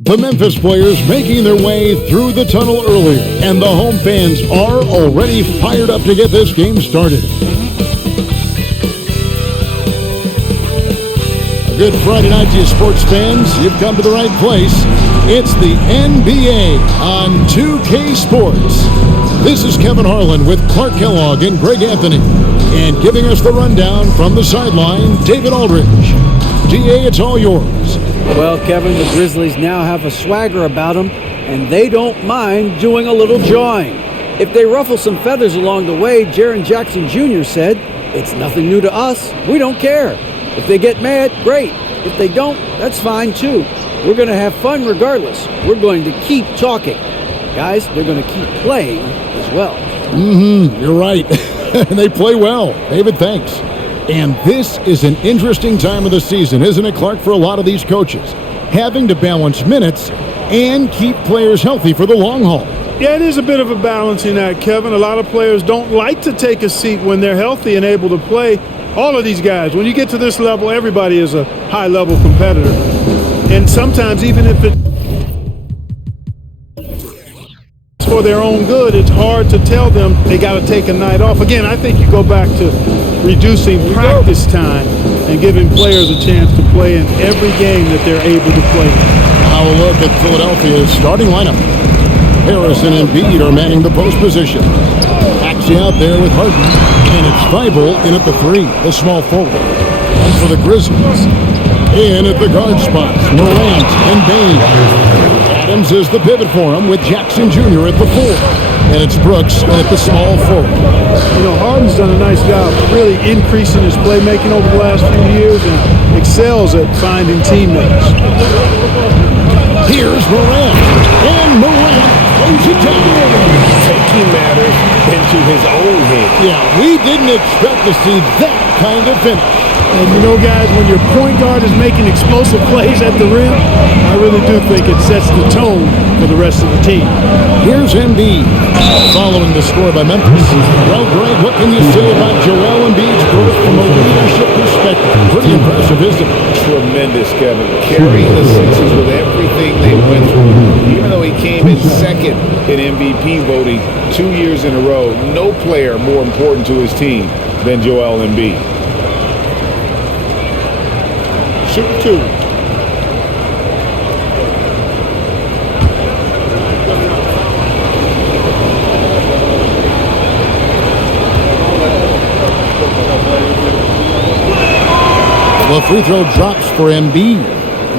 The Memphis players making their way through the tunnel early, and the home fans are already fired up to get this game started. A good Friday night to you sports fans. You've come to the right place. It's the NBA on 2K Sports. This is Kevin Harlan with Clark Kellogg and Greg Anthony. And giving us the rundown from the sideline, David Aldridge. DA, it's all yours. Well, Kevin, the Grizzlies now have a swagger about them, and they don't mind doing a little jawing. If they ruffle some feathers along the way, Jaren Jackson Jr. said, "It's nothing new to us. We don't care. If they get mad, great. If they don't, that's fine too. We're going to have fun regardless. We're going to keep talking." Guys, they're going to keep playing as well. You're right. They play well. David, thanks. And this is an interesting time of the season, isn't it, Clark, for a lot of these coaches? Having to balance minutes and keep players healthy for the long haul. Yeah, it is a bit of a balancing act, Kevin. A lot of players don't like to take a seat when they're healthy and able to play. All of these guys, when you get to this level, everybody is a high-level competitor. And sometimes, even if it's for their own good, it's hard to tell them they got to take a night off. Again, I think you go back to reducing practice time and giving players a chance to play in every game that they're able to play. Now a look at Philadelphia's starting lineup. Harris and Embiid are manning the post position. Axie out there with Harden, and it's Thibault in at the 3, the small forward. And for the Grizzlies, in at the guard spots, Morant and Bain. Adams is the pivot for him with Jackson Jr. at the 4. And it's Brooks at the small forward. You know, Harden's done a nice job really increasing his playmaking over the last few years and excels at finding teammates. Here's Morant, and Morant throws it down. Taking matters into his own hands. Yeah, we didn't expect to see that kind of finish. And you know, guys, when your point guard is making explosive plays at the rim, I really do think it sets the tone for the rest of the team. Here's Embiid, following the score by Memphis. Well, Greg, what can you say about Joel Embiid's growth from a leadership perspective? Pretty impressive, isn't it? Tremendous, Kevin. Carrying the Sixers with everything they went through. Even though he came in second in MVP voting 2 years in a row, no player more important to his team than Joel Embiid. Shoot 2. The free throw drops for Embiid.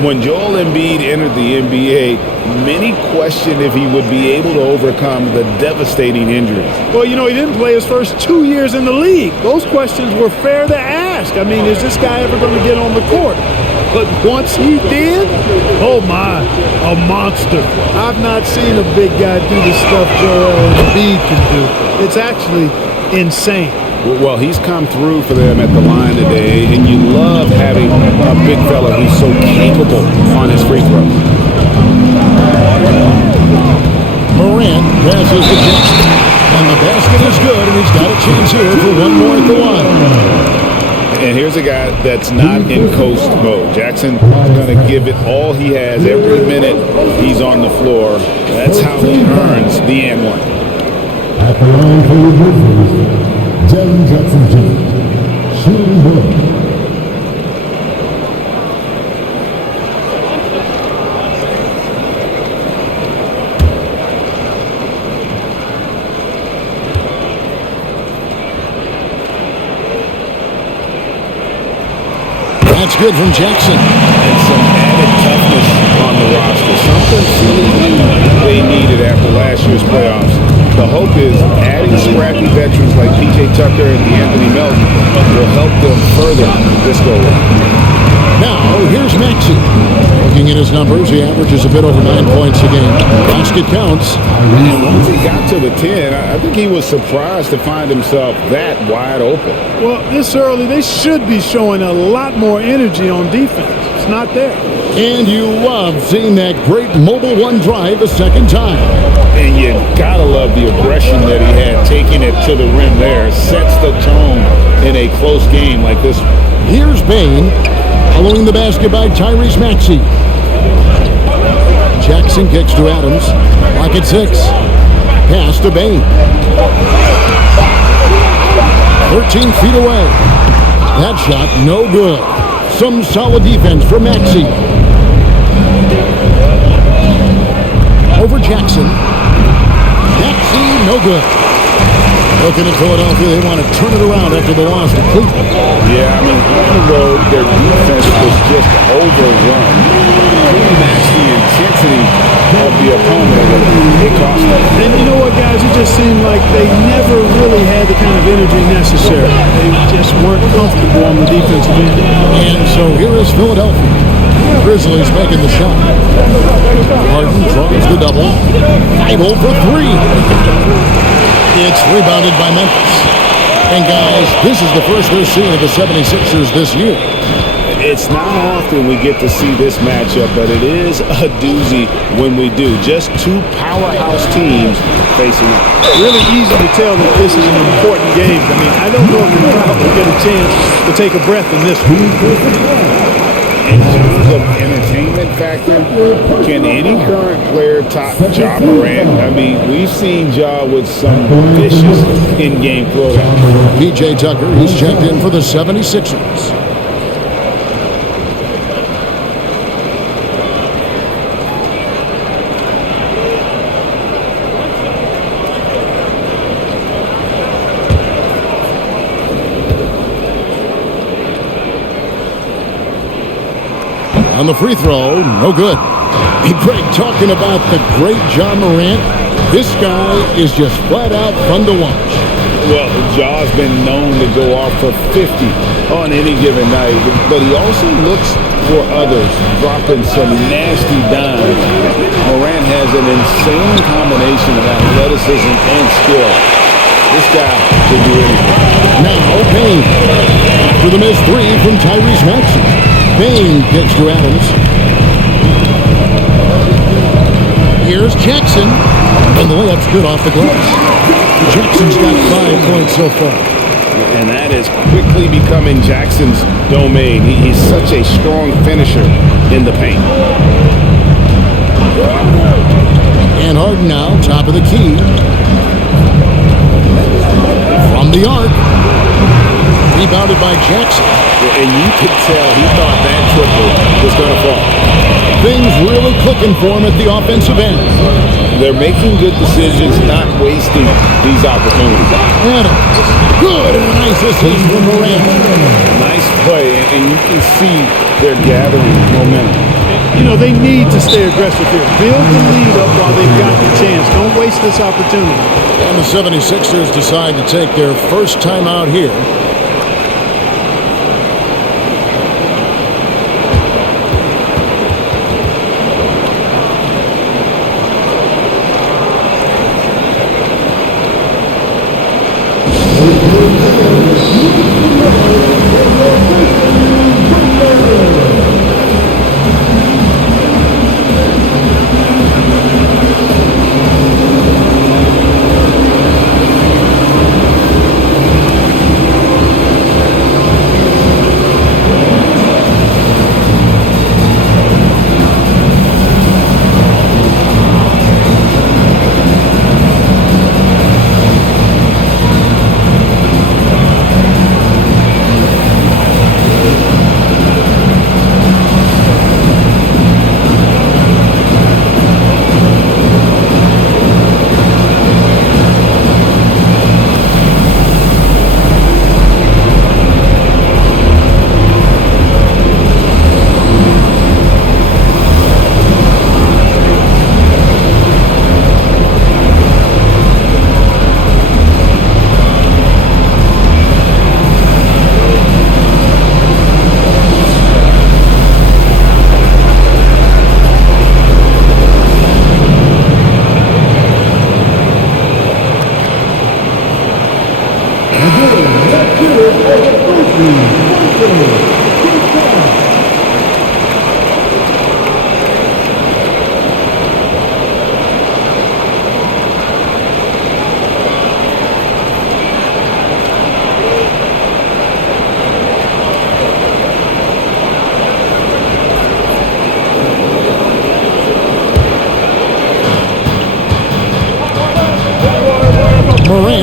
When Joel Embiid entered the NBA, many questioned if he would be able to overcome the devastating injuries. Well, you know, he didn't play his first 2 years in the league. Those questions were fair to ask. I mean, is this guy ever going to get on the court? But once he did, oh my, a monster. I've not seen a big guy do the stuff Joel Embiid can do. It's actually insane. Well, he's come through for them at the line today, and you love having a big fella who's so capable on his free throw. Morant passes to Jackson, and the basket is good, and he's got a chance here for one more at the line. And here's a guy that's not in coast mode. Jackson's going to give it all he has every minute he's on the floor. That's how he earns the and one. At the line for the Grizzlies, Jaren Jackson Jr. shooting one. That's good from Jackson. And some added toughness on the roster. Something really new they needed after last year's playoffs. The hope is adding scrappy veterans like P.J. Tucker and Anthony Melton will help them further this go-around. Now, here's Maxey. Looking at his numbers, he averages a bit over 9 points a game. Basket counts. And once he got to the 10, I think he was surprised to find himself that wide open. Well, this early, they should be showing a lot more energy on defense. It's not there. And you love seeing that great mobile one drive a second time. And you gotta love the aggression that he had, taking it to the rim there. Sets the tone in a close game like this one. Here's Bain, following the basket by Tyrese Maxey. Jackson kicks to Adams. Lock at 6. Pass to Bain. 13 feet away. That shot no good. Some solid defense for Maxey. Over Jackson. Maxey, no good. Looking at Philadelphia, they want to turn it around after the loss to Cleveland. Yeah, I mean, on the road, their defense was just overrun. Couldn't match the intensity of the opponent. It cost them. And you know what, guys? It just seemed like they never really had the kind of energy necessary. They just weren't comfortable on the defensive end. And so here is Philadelphia. Grizzlies making the shot. Harden draws the double. Idle for 3. It's rebounded by Memphis. And guys, this is the first we're seeing of the 76ers this year. It's not often we get to see this matchup, but it is a doozy when we do. Just two powerhouse teams facing up. Really easy to tell that this is an important game. I mean, I don't know if the crowd will get a chance to take a breath in this one. In terms of entertainment factor, can any current player top Ja Morant? I mean, we've seen Ja with some vicious in-game throwdowns. PJ Tucker, he's checked in for the 76ers. On the free throw, no good. Hey, Greg, talking about the great Ja Morant, this guy is just flat out fun to watch. Well, Ja's been known to go off for 50 on any given night, but he also looks for others, dropping some nasty dimes. Morant has an insane combination of athleticism and skill. This guy can do anything. Now, Bain. After the missed 3 from Tyrese Maxey. Bain kicks to Adams. Here's Jackson. And the layup's good off the glass. Jackson's got 5 points so far. And that is quickly becoming Jackson's domain. He's such a strong finisher in the paint. And Harden now, top of the key. From the arc. Rebounded by Jackson. And you could tell he thought that triple was going to fall. Things really clicking for him at the offensive end. They're making good decisions, not wasting these opportunities. Adams. Good and a nice assist from Morant. Nice play, and you can see they're gathering momentum. You know, they need to stay aggressive here. Build the lead up while they've got the chance. Don't waste this opportunity. And the 76ers decide to take their first time out here.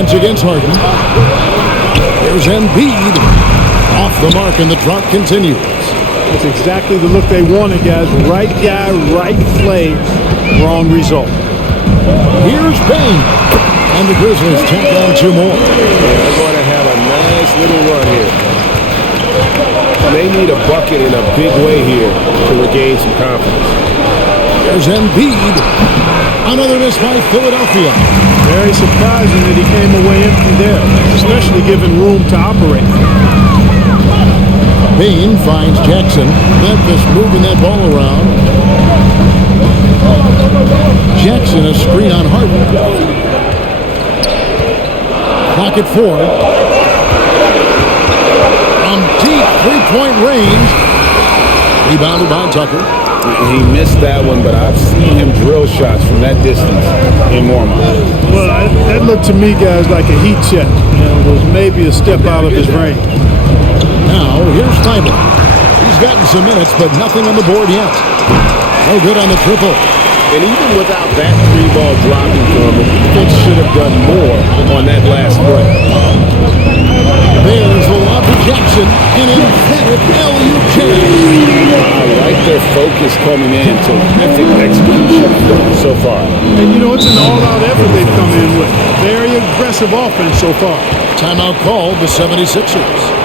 Morant against Harden. There's Embiid. Off the mark, and the drought continues. That's exactly the look they wanted, guys. Right guy, right play, wrong result. Here's Bane. And the Grizzlies tack on 2 more. They're going to have a nice little run here. They need a bucket in a big way here to regain some confidence. There's Embiid. Another miss by Philadelphia. Very surprising that he came away empty there, especially given room to operate. Bane finds Jackson. Memphis moving that ball around. Jackson, a screen on Harden. Clock at 4. From deep 3-point range. Rebounded by Tucker. He missed that one, but I've seen him drill shots from that distance in Mormont. Well, that looked to me, guys, like a heat check. It was maybe a step out of his range. Now, here's Thybulle. He's gotten some minutes, but nothing on the board yet. No good on the triple. And even without that 3-ball dropping for him, the defense should have done more on that last break. There's the lob to Jackson, an emphatic LUK. I like their focus coming in, terrific execution so far. And, it's an all-out effort they've come in with. Very aggressive offense so far. Timeout called the 76ers.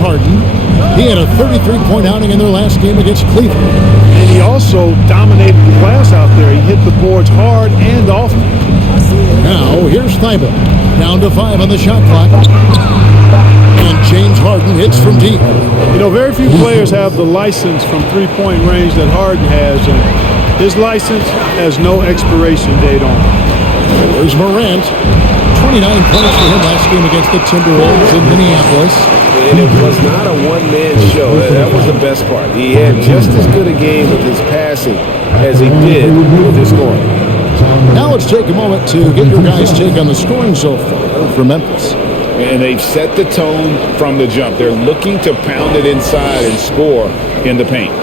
Harden. He had a 33-point outing in their last game against Cleveland. And he also dominated the glass out there. He hit the boards hard and often. Now, here's Thybulle. Down to 5 on the shot clock. And James Harden hits from deep. Very few players have the license from three-point range that Harden has. And his license has no expiration date on it. There's Morant. 29 points for him last game against the Timberwolves in Minneapolis. And it was not a one-man show. That was the best part. He had just as good a game with his passing as he did with his scoring. Now let's take a moment to get your guys' take on the scoring so far for Memphis. And they've set the tone from the jump. They're looking to pound it inside and score in the paint.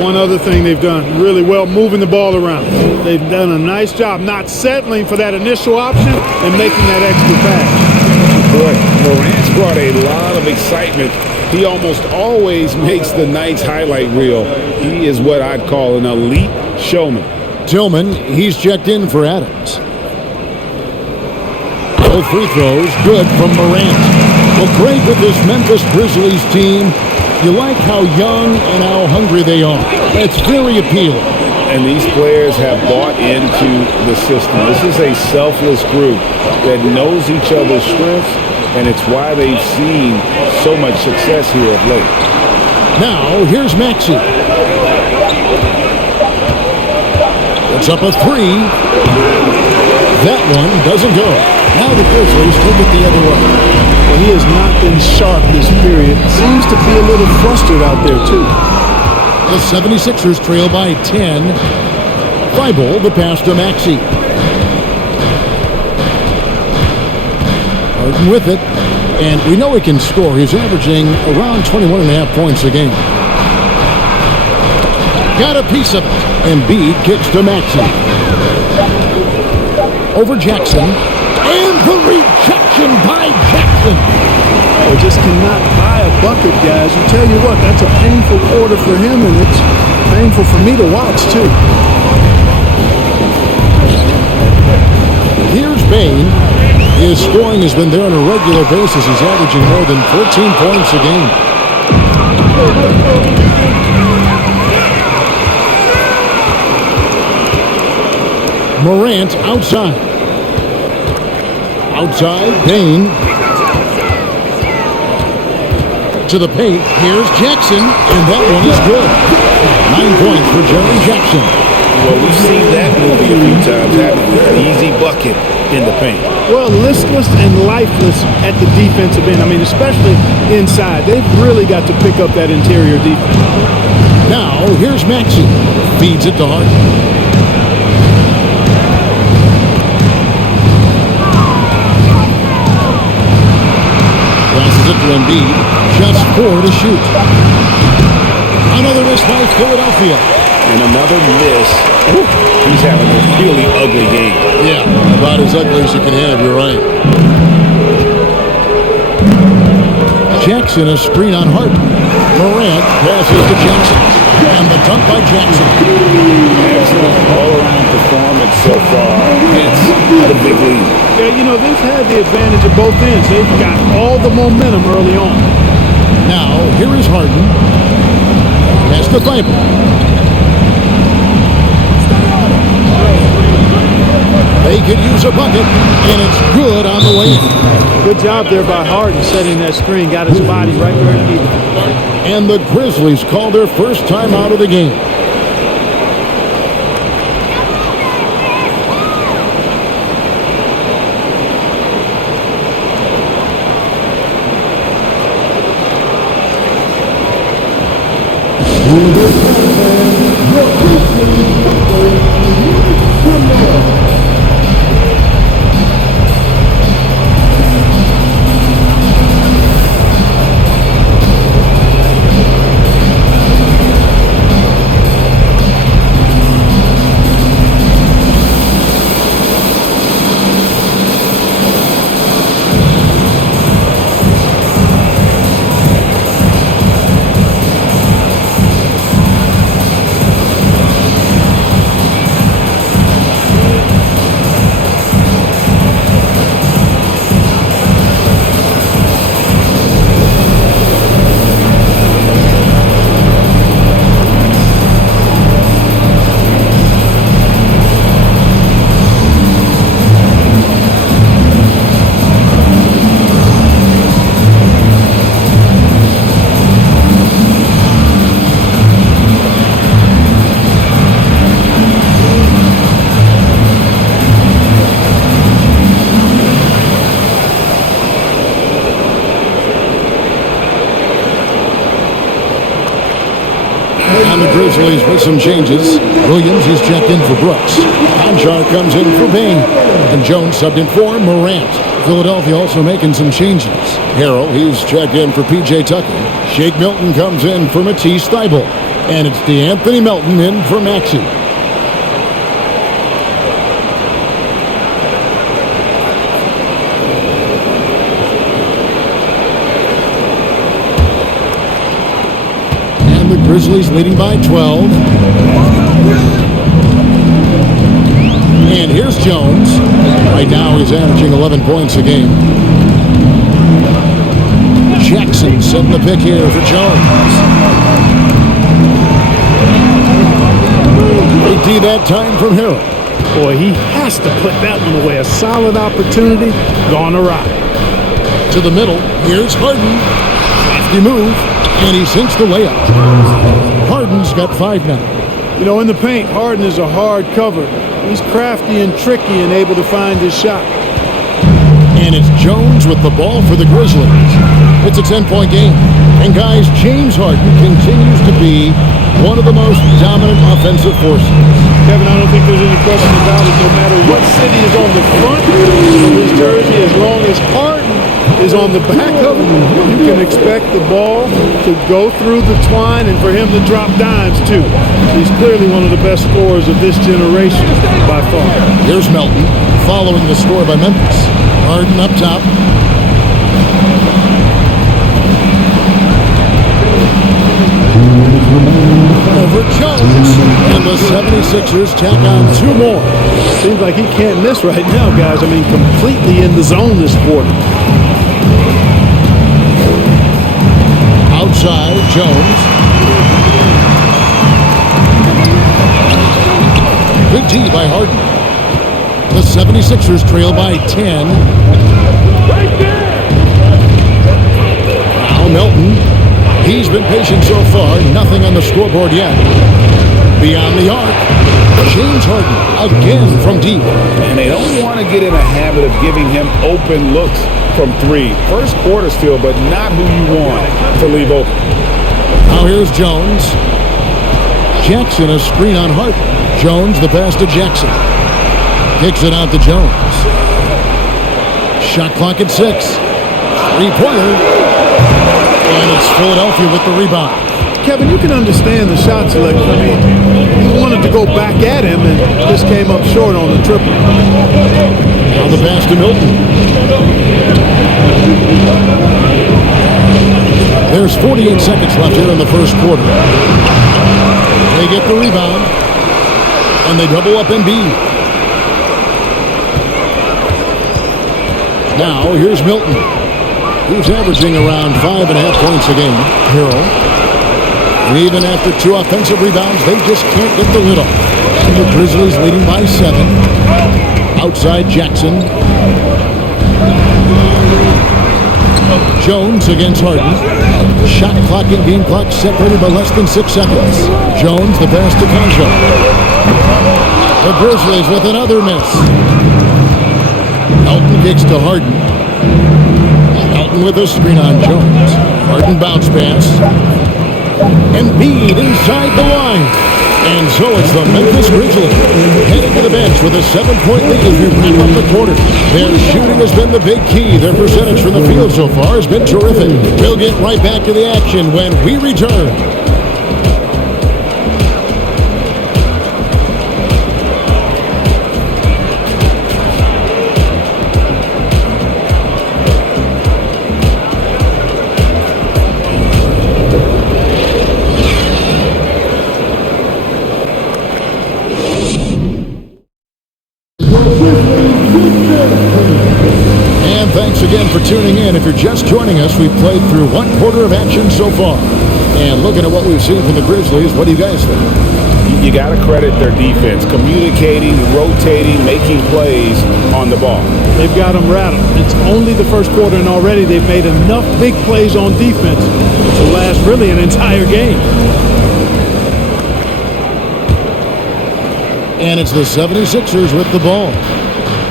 One other thing they've done really well, moving the ball around. They've done a nice job not settling for that initial option and making that extra pass. Boy, Morant's brought a lot of excitement. He almost always makes the night's highlight reel. He is what I'd call an elite showman. Tillman, he's checked in for Adams. Both free throws, good from Morant. Well, great with this Memphis Grizzlies team. You like how young and how hungry they are. It's very appealing. And these players have bought into the system. This is a selfless group that knows each other's strengths, and it's why they've seen so much success here of late. Now, here's Maxey. It's up a three. That one doesn't go. Now the Grizzlies take it the other way. Well, he has not been sharp this period. Seems to be a little flustered out there, too. The 76ers trail by 10. Thibault, the pass to Maxey. Harden with it. And we know he can score. He's averaging around 21.5 points a game. Got a piece of it. Embiid kicks to Maxey. Over Jackson. And the rejection by Jackson. They just cannot buy a bucket, guys. You tell you what, that's a painful quarter for him, and it's painful for me to watch, too. Here's Bane. His scoring has been there on a regular basis. He's averaging more than 14 points a game. Morant outside. Outside, Bane. To the paint. Here's Jackson, and that one is good. 9 points for Jaren Jackson. Well, we've seen that movie a few times, haven't we? An easy bucket in the paint. Well, listless and lifeless at the defensive end. I mean, especially inside. They've really got to pick up that interior defense. Now, here's Maxey. Feeds it to Harden. Passes it to Embiid. Just 4 to shoot. Another miss by Philadelphia. And another miss. He's having a really ugly game. Yeah, about as ugly as you can have, you're right. Jackson, a screen on Harden. Morant passes to Jackson. And the dunk by Jackson. Excellent all-around performance so far. It's at a big lead. Yeah, you know, they've had the advantage at both ends. They've got all the momentum early on. Now, here is Harden. Pass to Thibault. They could use a bucket, and it's good on the way in. Good job there by Harden setting that screen. Got his body right where it needed. And the Grizzlies call their first time out of the game. And the Grizzlies with some changes. Williams is checked in for Brooks. Conchar comes in for Bane. And Jones subbed in for Morant. Philadelphia also making some changes. Harrell, he's checked in for P.J. Tucker. Shake Milton comes in for Matisse Thybulle. And it's DeAnthony Melton in for Maxey. The Grizzlies leading by 12. And here's Jones. Right now he's averaging 11 points a game. Jackson setting the pick here for Jones. Great D that time from Harrell. Boy, he has to put that one away. A solid opportunity, gone awry. To the middle, here's Harden. Crafty move, and he sinks the layup. Harden's got 5 now. You know, in the paint, Harden is a hard cover. He's crafty and tricky and able to find his shot. And it's Jones with the ball for the Grizzlies. It's a 10-point game. And guys, James Harden continues to be one of the most dominant offensive forces. Kevin, I don't think there's any question about it. No matter what city is on the front of his jersey, as long as Harden is on the back of it, you can expect the ball to go through the twine and for him to drop dimes too. He's clearly one of the best scorers of this generation by far. Here's Melton following the score by Memphis. Harden up top. Over Jones, and the 76ers tack on 2 more. Seems like he can't miss right now, guys. I mean, completely in the zone this quarter. Outside, Jones. Good D by Harden. The 76ers trail by 10. Now Melton. He's been patient so far. Nothing on the scoreboard yet. Beyond the arc. James Harden again from deep. And they don't want to get in a habit of giving him open looks from 3. First quarter still, but not who you want to leave open. Now here's Jones. Jackson a screen on Harden. Jones the pass to Jackson. Kicks it out to Jones. Shot clock at 6. 3-pointer. And it's Philadelphia with the rebound. Kevin, you can understand the shot selection. I mean, he wanted to go back at him and just came up short on the triple. Now the pass to Milton. There's 48 seconds left here in the first quarter. They get the rebound, and they double up Embiid. Now here's Milton. He's averaging around 5.5 points a game. Hero. And even after 2 offensive rebounds, they just can't get the lid off. And the Grizzlies leading by 7. Outside Jackson. Jones against Harden. Shot clock and game clock separated by less than 6 seconds. Jones the pass to Conjo. The Grizzlies with another miss. Elton kicks to Harden. With a screen on Jones. Harden bounce pass. Embiid inside the line. And so it's the Memphis Grizzlies heading to the bench with a 7-point lead as we wrap up the quarter. Their shooting has been the big key. Their percentage from the field so far has been terrific. We'll get right back to the action when we return. And thanks again for tuning in. If you're just joining us, we've played through 1 quarter of action so far. And looking at what we've seen from the Grizzlies, what do you guys think? You got to credit their defense, communicating, rotating, making plays on the ball. They've got them rattled. It's only the first quarter, and already they've made enough big plays on defense to last really an entire game. And it's the 76ers with the ball.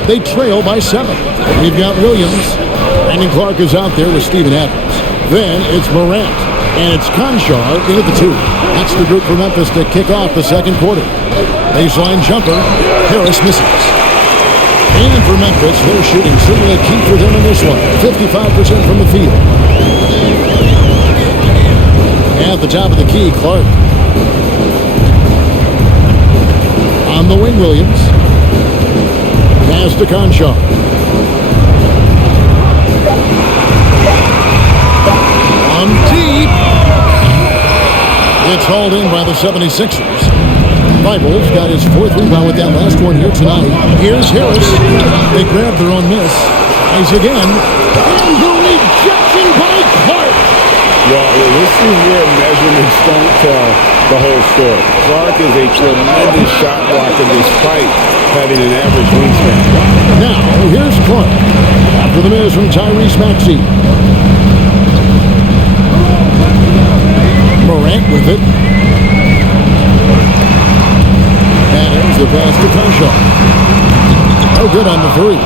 They trail by 7. We've got Williams. Brandon Clark is out there with Steven Adams. Then it's Morant. And it's Conchar in at the 2. That's the group for Memphis to kick off the second quarter. Baseline jumper. Harris misses. And for Memphis, their shooting certainly a key for them in this one. 55% from the field. At the top of the key, Clark. On the wing, Williams. Pass to Conchar. On deep. It's hauled in by the 76ers. Bibles got his 4th rebound with that last one here tonight. Here's Harris. They grab their own miss. Eyes again. And the rejection by Clark. Well, this is where measurements don't tell the whole story. Clark is a tremendous shot blocker despite having an average wingspan. Now, here's Clark. After the miss from Tyrese Maxey. Morant with it. Adams, the pass to Kershaw. No good on the three.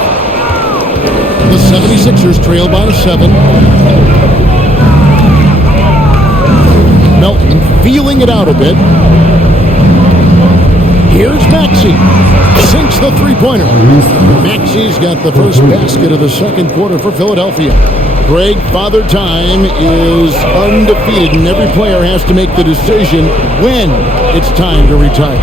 The 76ers trail by 7. Melton feeling it out a bit. Here's Maxey. Sinks the three-pointer. Maxey's got the first basket of the second quarter for Philadelphia. Greg, Father Time is undefeated, and every player has to make the decision when it's time to retire.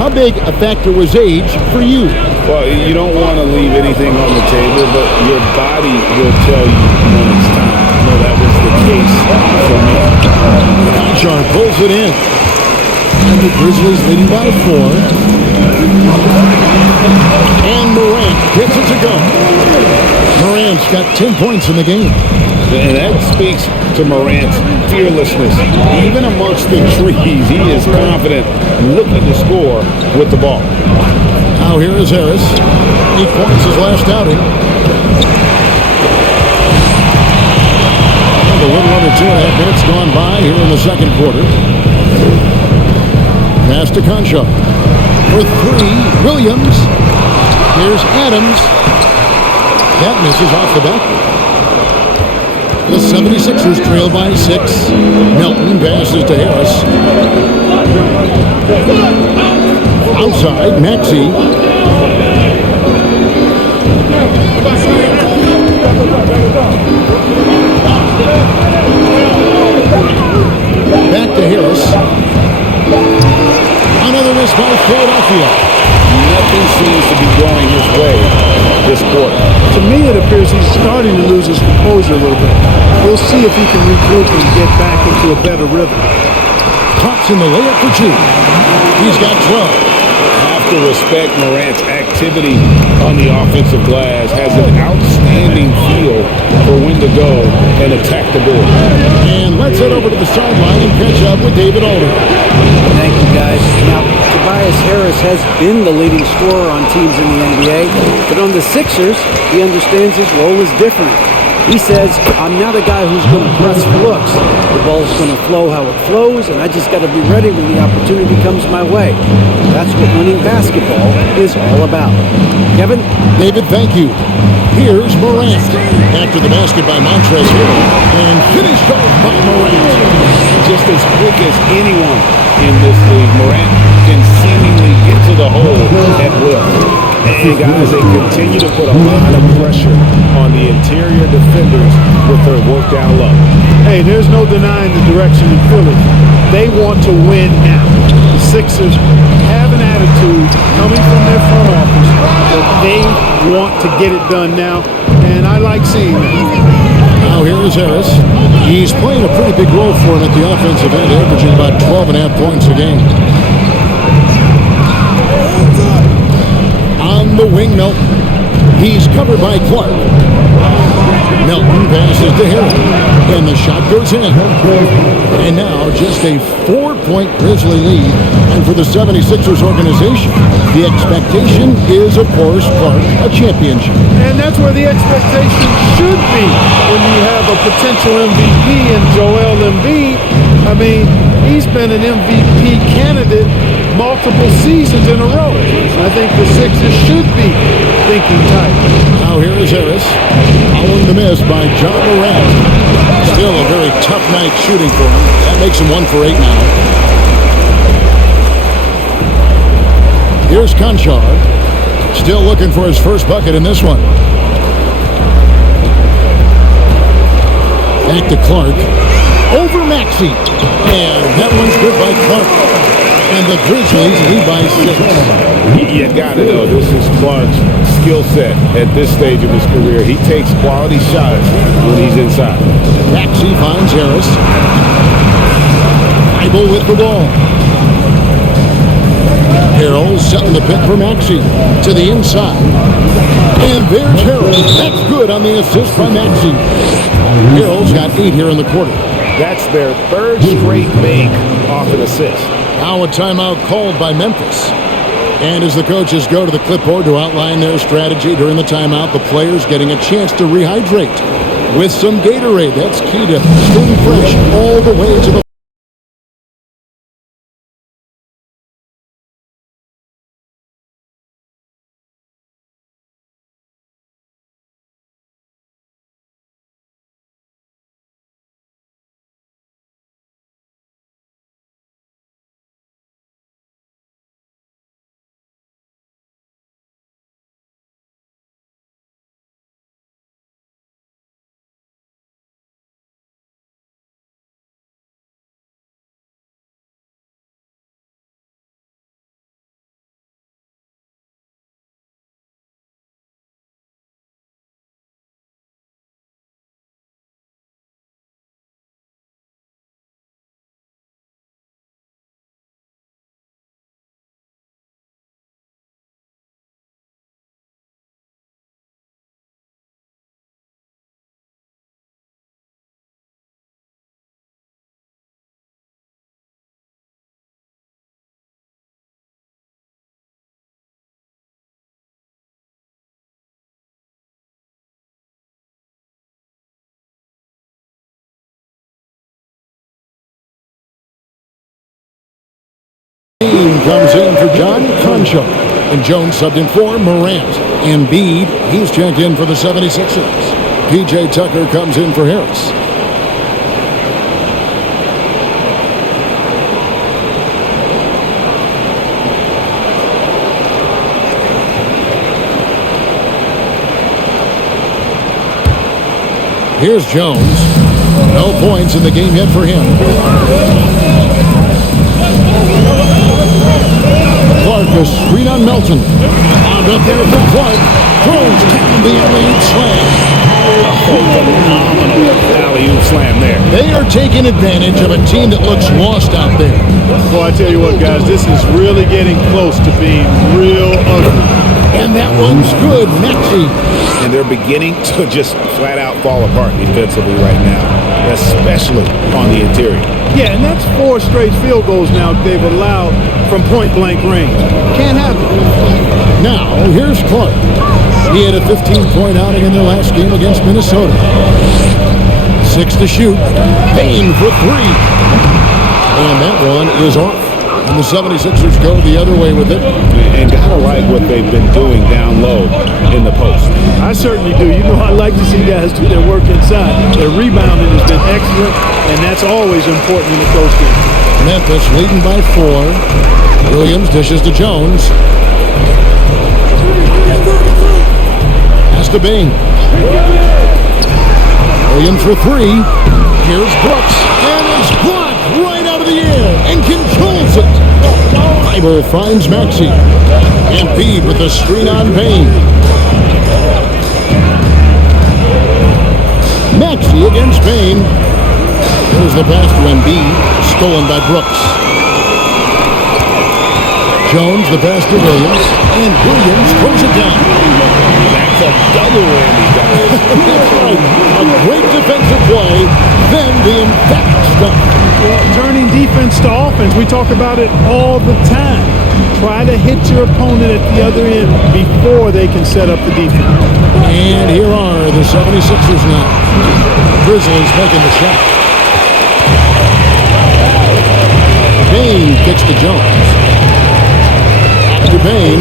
How big a factor was age for you? Well, you don't want to leave anything on the table, but your body will tell you when it's time. I know that was the case for me. Conchar pulls it in. And the Grizzlies leading by 4. And Morant gets it to go. Morant's got 10 points in the game. And that speaks to Morant's fearlessness. Even amongst the trees, he is confident, looking to score with the ball. Now here is Harris. 8 points his last outing. A little under 2.5 minutes gone by here in the second quarter. Pass to Concha. For 3, Williams. Here's Adams. That misses off the back. The 76ers trail by 6. Melton passes to Harris. Outside, Maxey. Back to Harris. Another miss by Philadelphia. Nothing seems to be going his way this quarter. To me, it appears he's starting to lose his composure a little bit. We'll see if he can regroup and get back into a better rhythm. Pops in the layup for 2. He's got 12. Have to respect Morant's activity on the offensive glass. Has an outstanding feel for when to go and attack the board. And let's head over to the sideline and catch up with David Alder. Thank you, guys. Now, Tobias Harris has been the leading scorer on teams in the NBA, but on the Sixers, he understands his role is different. He says, I'm not a guy who's going to press for looks. The ball's going to flow how it flows, and I just got to be ready when the opportunity comes my way. That's what winning basketball is all about. Kevin? David, thank you. Here's Morant. After the basket by Montrezl and finished off by Morant. Just as quick as anyone in this league, Morant can seemingly get to the hole at will. And guys, they continue to put a lot of pressure on the interior defenders with their work down low. Hey, there's no denying the direction in Philly. They want to win now. The Sixers have an attitude coming from their front office that they want to get it done now, and I like seeing that. Now here is Harris. He's playing a pretty big role for him at the offensive end, averaging about 12.5 points a game. On the wing, Melton. He's covered by Clark. Melton passes to Harris, and the shot goes in. And now just a 4-point Grizzly lead. And for the 76ers organization, the expectation is, of course, Clark, a championship. And that's where the expectation should be when you have a potential MVP in Joel Embiid. I mean, he's been an MVP candidate multiple seasons in a row. I think the Sixers should be thinking tight. Now here is Harris. Following the miss by John Morant. Still a very tough night shooting for him. That makes him 1 for 8 now. Here's Conchar. Still looking for his first bucket in this one. Back to Clark. Over Maxey. And that one's good by Clark. And the Grizzlies lead by 6. You gotta know, this is Clark's skill set at this stage of his career. He takes quality shots when he's inside. Maxey finds Harris. Bible with the ball. Harrell setting the pick for Maxey to the inside. And there's Harrell. That's good on the assist by Maxey. Harrell's got 8 here in the quarter. That's their third straight make off an assist. Now a timeout called by Memphis. And as the coaches go to the clipboard to outline their strategy during the timeout, the players getting a chance to rehydrate with some Gatorade. That's key to staying fresh all the way to the comes in for John Concho. And Jones subbed in for Morant. Embiid, he's checked in for the 76ers. PJ Tucker comes in for Harris. Here's Jones. No points in the game yet for him. Clark, a screen on Melton. Wound up there for Clark. Throws down the alley-oop slam. Phenomenal alley-oop slam there. They are taking advantage of a team that looks lost out there. Well, I tell you what, guys, this is really getting close to being real ugly. And that one's good. Maxey. And they're beginning to just flat out fall apart defensively right now, especially on the interior. Yeah, and that's 4 straight field goals now they've allowed from point-blank range. Can't happen. Now, here's Clark. He had a 15-point outing in their last game against Minnesota. 6 to shoot. Payne for 3. And that one is off. And the 76ers go the other way with it. And gotta like what they've been doing down low in the post. I certainly do. You know, I like to see guys do their work inside. Their rebounding has been excellent, and that's always important in a close game. Memphis leading by 4. Williams dishes to Jones. Pass to Bain. Williams for 3. Here's Brooks. And it's blocked right out of the air and controls it. Bible finds Maxey. Embiid with a screen on Bain. Maxey against Bain. Here's the pass to Embiid. Stolen by Brooks. Jones, the pass to Williams. And Williams throws it down. That's a double whammy, guys. That's right. A great defensive play. Then the emphatic stuff. Well, turning defense to offense, we talk about it all the time. Try to hit your opponent at the other end before they can set up the defense. And here are the 76ers now. Grizzlies making the shot. Bain kicks to Jones. Back to Bain.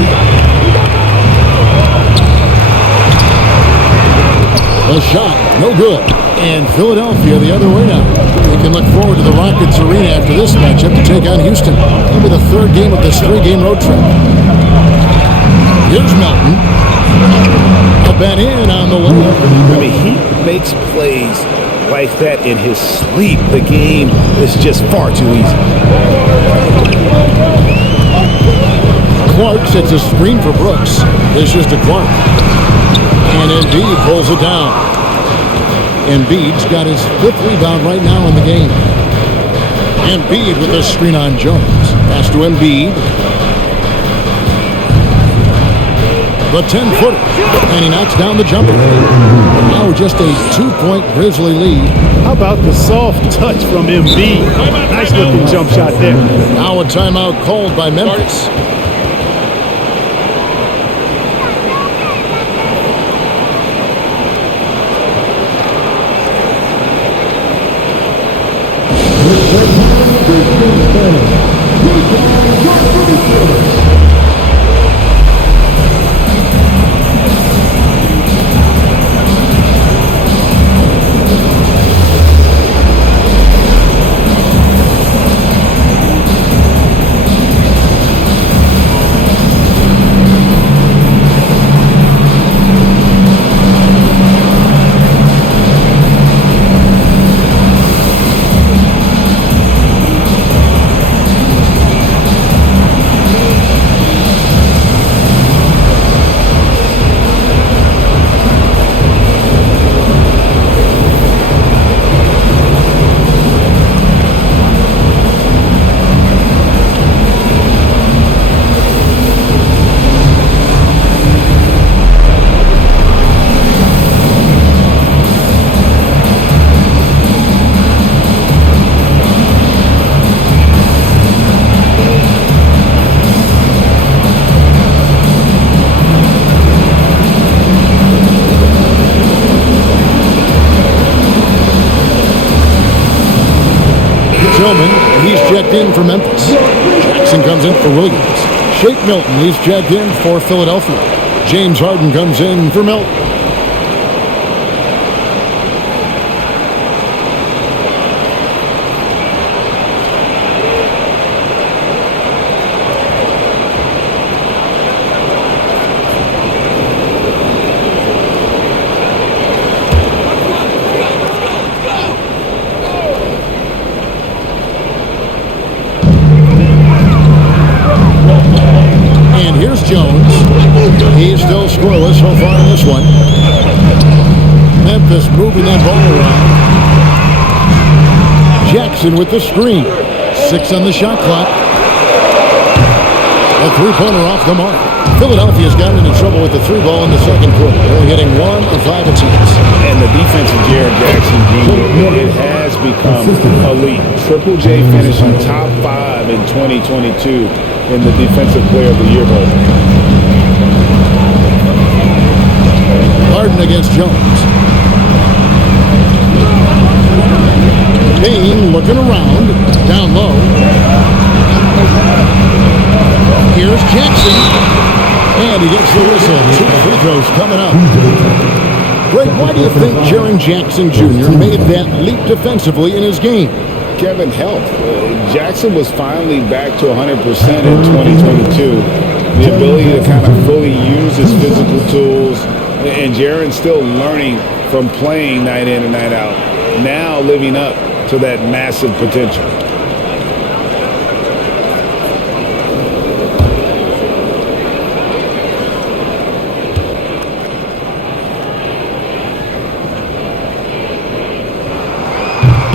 The shot, no good. And Philadelphia the other way now. They can look forward to the Rockets arena after this matchup to take on Houston. It'll be the 3rd game of this 3-game road trip. Here's Melton. Up and in on the way. I mean, he makes plays like that in his sleep. The game is just far too easy. Clark sets a screen for Brooks. Dishes to Clark. And Embiid pulls it down. Embiid's got his 5th rebound right now in the game. Embiid with a screen on Jones. Pass to Embiid. The 10-footer. And he knocks down the jumper. Now just a 2-point Grizzly lead. How about the soft touch from Embiid? Nice looking jump shot there. Now a timeout called by Memphis. Tillman, he's checked in for Memphis. Jackson comes in for Williams. Shake Milton, he's checked in for Philadelphia. James Harden comes in for Milton. Here's Jones. He's still scoreless so far in this one. Memphis moving that ball around. Jackson with the screen. 6 on the shot clock. A three-pointer off the mark. Philadelphia's gotten into trouble with the three ball in the second quarter. They're hitting 1 of 5 attempts. And the defense of Jaren Jackson Jr., it has become elite. Triple J finishing top 5 in 2022 in the Defensive Player of the Year vote. Harden against Jones. Payne looking around. Down low. Here's Jackson. And he gets the whistle. 2 free throws coming up. Greg, why do you think Jaren Jackson Jr. made that leap defensively in his game? Kevin, health. Jackson was finally back to 100% in 2022. The ability to kind of fully use his physical tools. And Jaren's still learning from playing night in and night out. Now living up to that massive potential.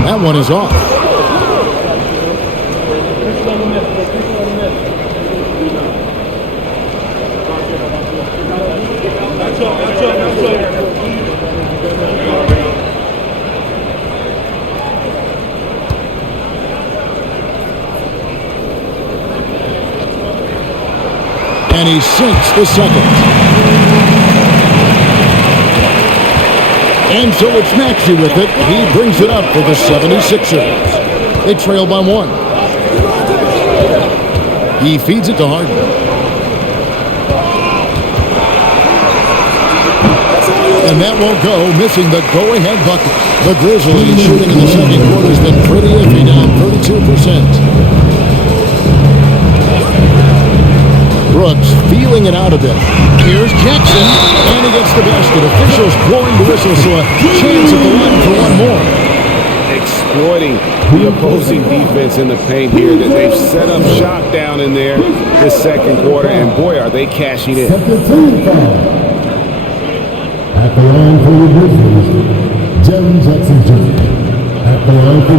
That one is off. And he sinks the second. And so it's Maxey with it. He brings it up for the 76ers. They trail by 1. He feeds it to Harden. And that won't go, missing the go-ahead bucket. The Grizzlies shooting in the second quarter has been pretty iffy, down 32%. Brooks feeling it out a bit. Here's Jackson, and he gets the basket. Officials blowing the whistle, so a chance at the line for one more. Exploiting the opposing defense in the paint here. That they've set up shop down in there this second quarter, and boy, are they cashing in. Second team foul. At the line for the Grizzlies, Jaren Jackson Jr. At the line for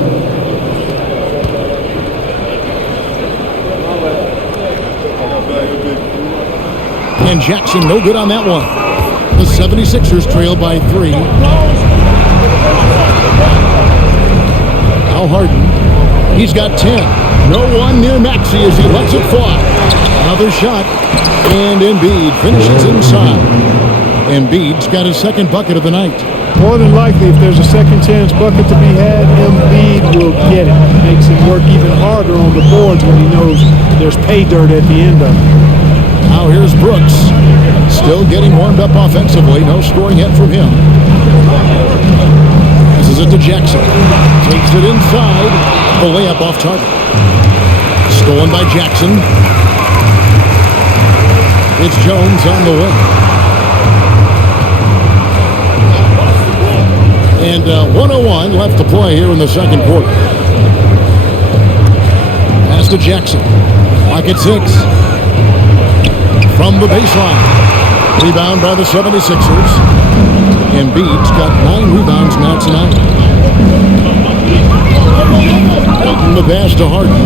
1. And Jackson no good on that one. The 76ers trail by 3. Now Harden. He's got 10. No one near Maxey as he lets it fly. Another shot. And Embiid finishes inside. Embiid's got his second bucket of the night. More than likely, if there's a second chance bucket to be had, Embiid will get it. Makes him work even harder on the boards when he knows there's pay dirt at the end of it. Now here's Brooks. Still getting warmed up offensively. No scoring yet from him. This is it to Jackson. Takes it inside. The layup off target. Stolen by Jackson. It's Jones on the wing. And 1:01 left to play here in the second quarter. Pass to Jackson. Clock at 6. From the baseline. Rebound by the 76ers. Embiid's got 9 rebounds now tonight. The pass to Harden.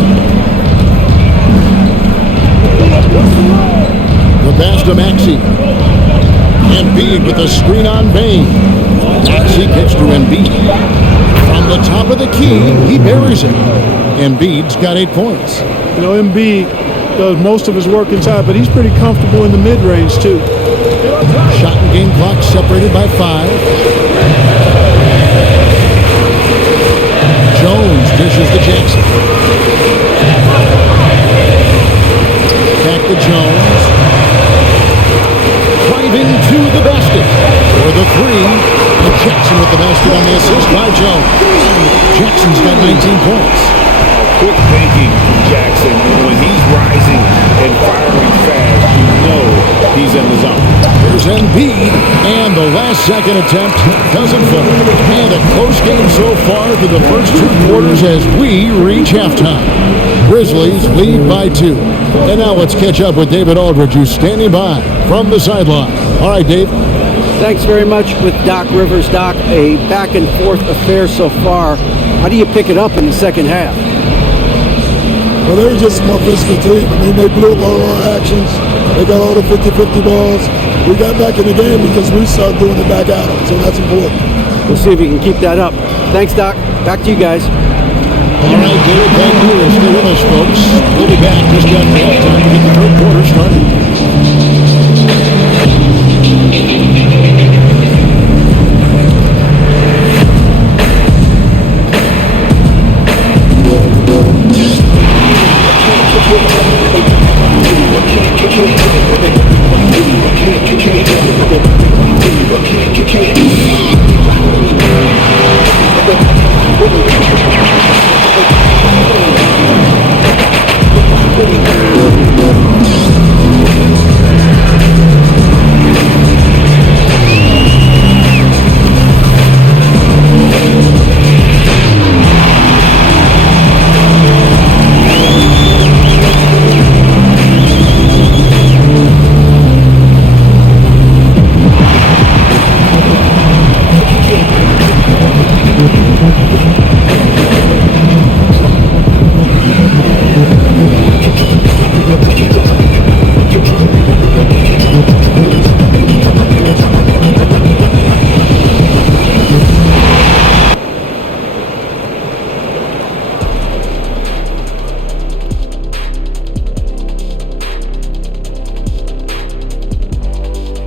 The pass to Maxey. Embiid with a screen on Payne. Maxey kicks to Embiid. From the top of the key, he buries it. Embiid's got 8 points. You know, Embiid does most of his work inside, but he's pretty comfortable in the mid-range too. Shot and game clock separated by 5. Jones dishes to Jackson. to Jones. Driving to the basket for the three. And Jackson with the basket on the assist by Jones. Jackson's got 19 points. Quick thinking from Jackson. When he's rising and firing fast, you know he's in the zone. There's Embiid, and the last second attempt doesn't fall. And a close game so far through the first 2 quarters as we reach halftime. Grizzlies lead by 2. And now let's catch up with David Aldridge, who's standing by from the sideline. All right, Dave. Thanks very much with Doc Rivers. Doc, a back-and-forth affair so far. How do you pick it up in the second half? Well, they were just a more physical team. I mean, they blew up all our actions. They got all the 50-50 balls. We got back in the game because we started doing it back out, so that's important. We'll see if we can keep that up. Thanks, Doc. Back to you guys. All right, David, thank you. And stay with us, folks. We'll be back just after halftime to get the third quarter started.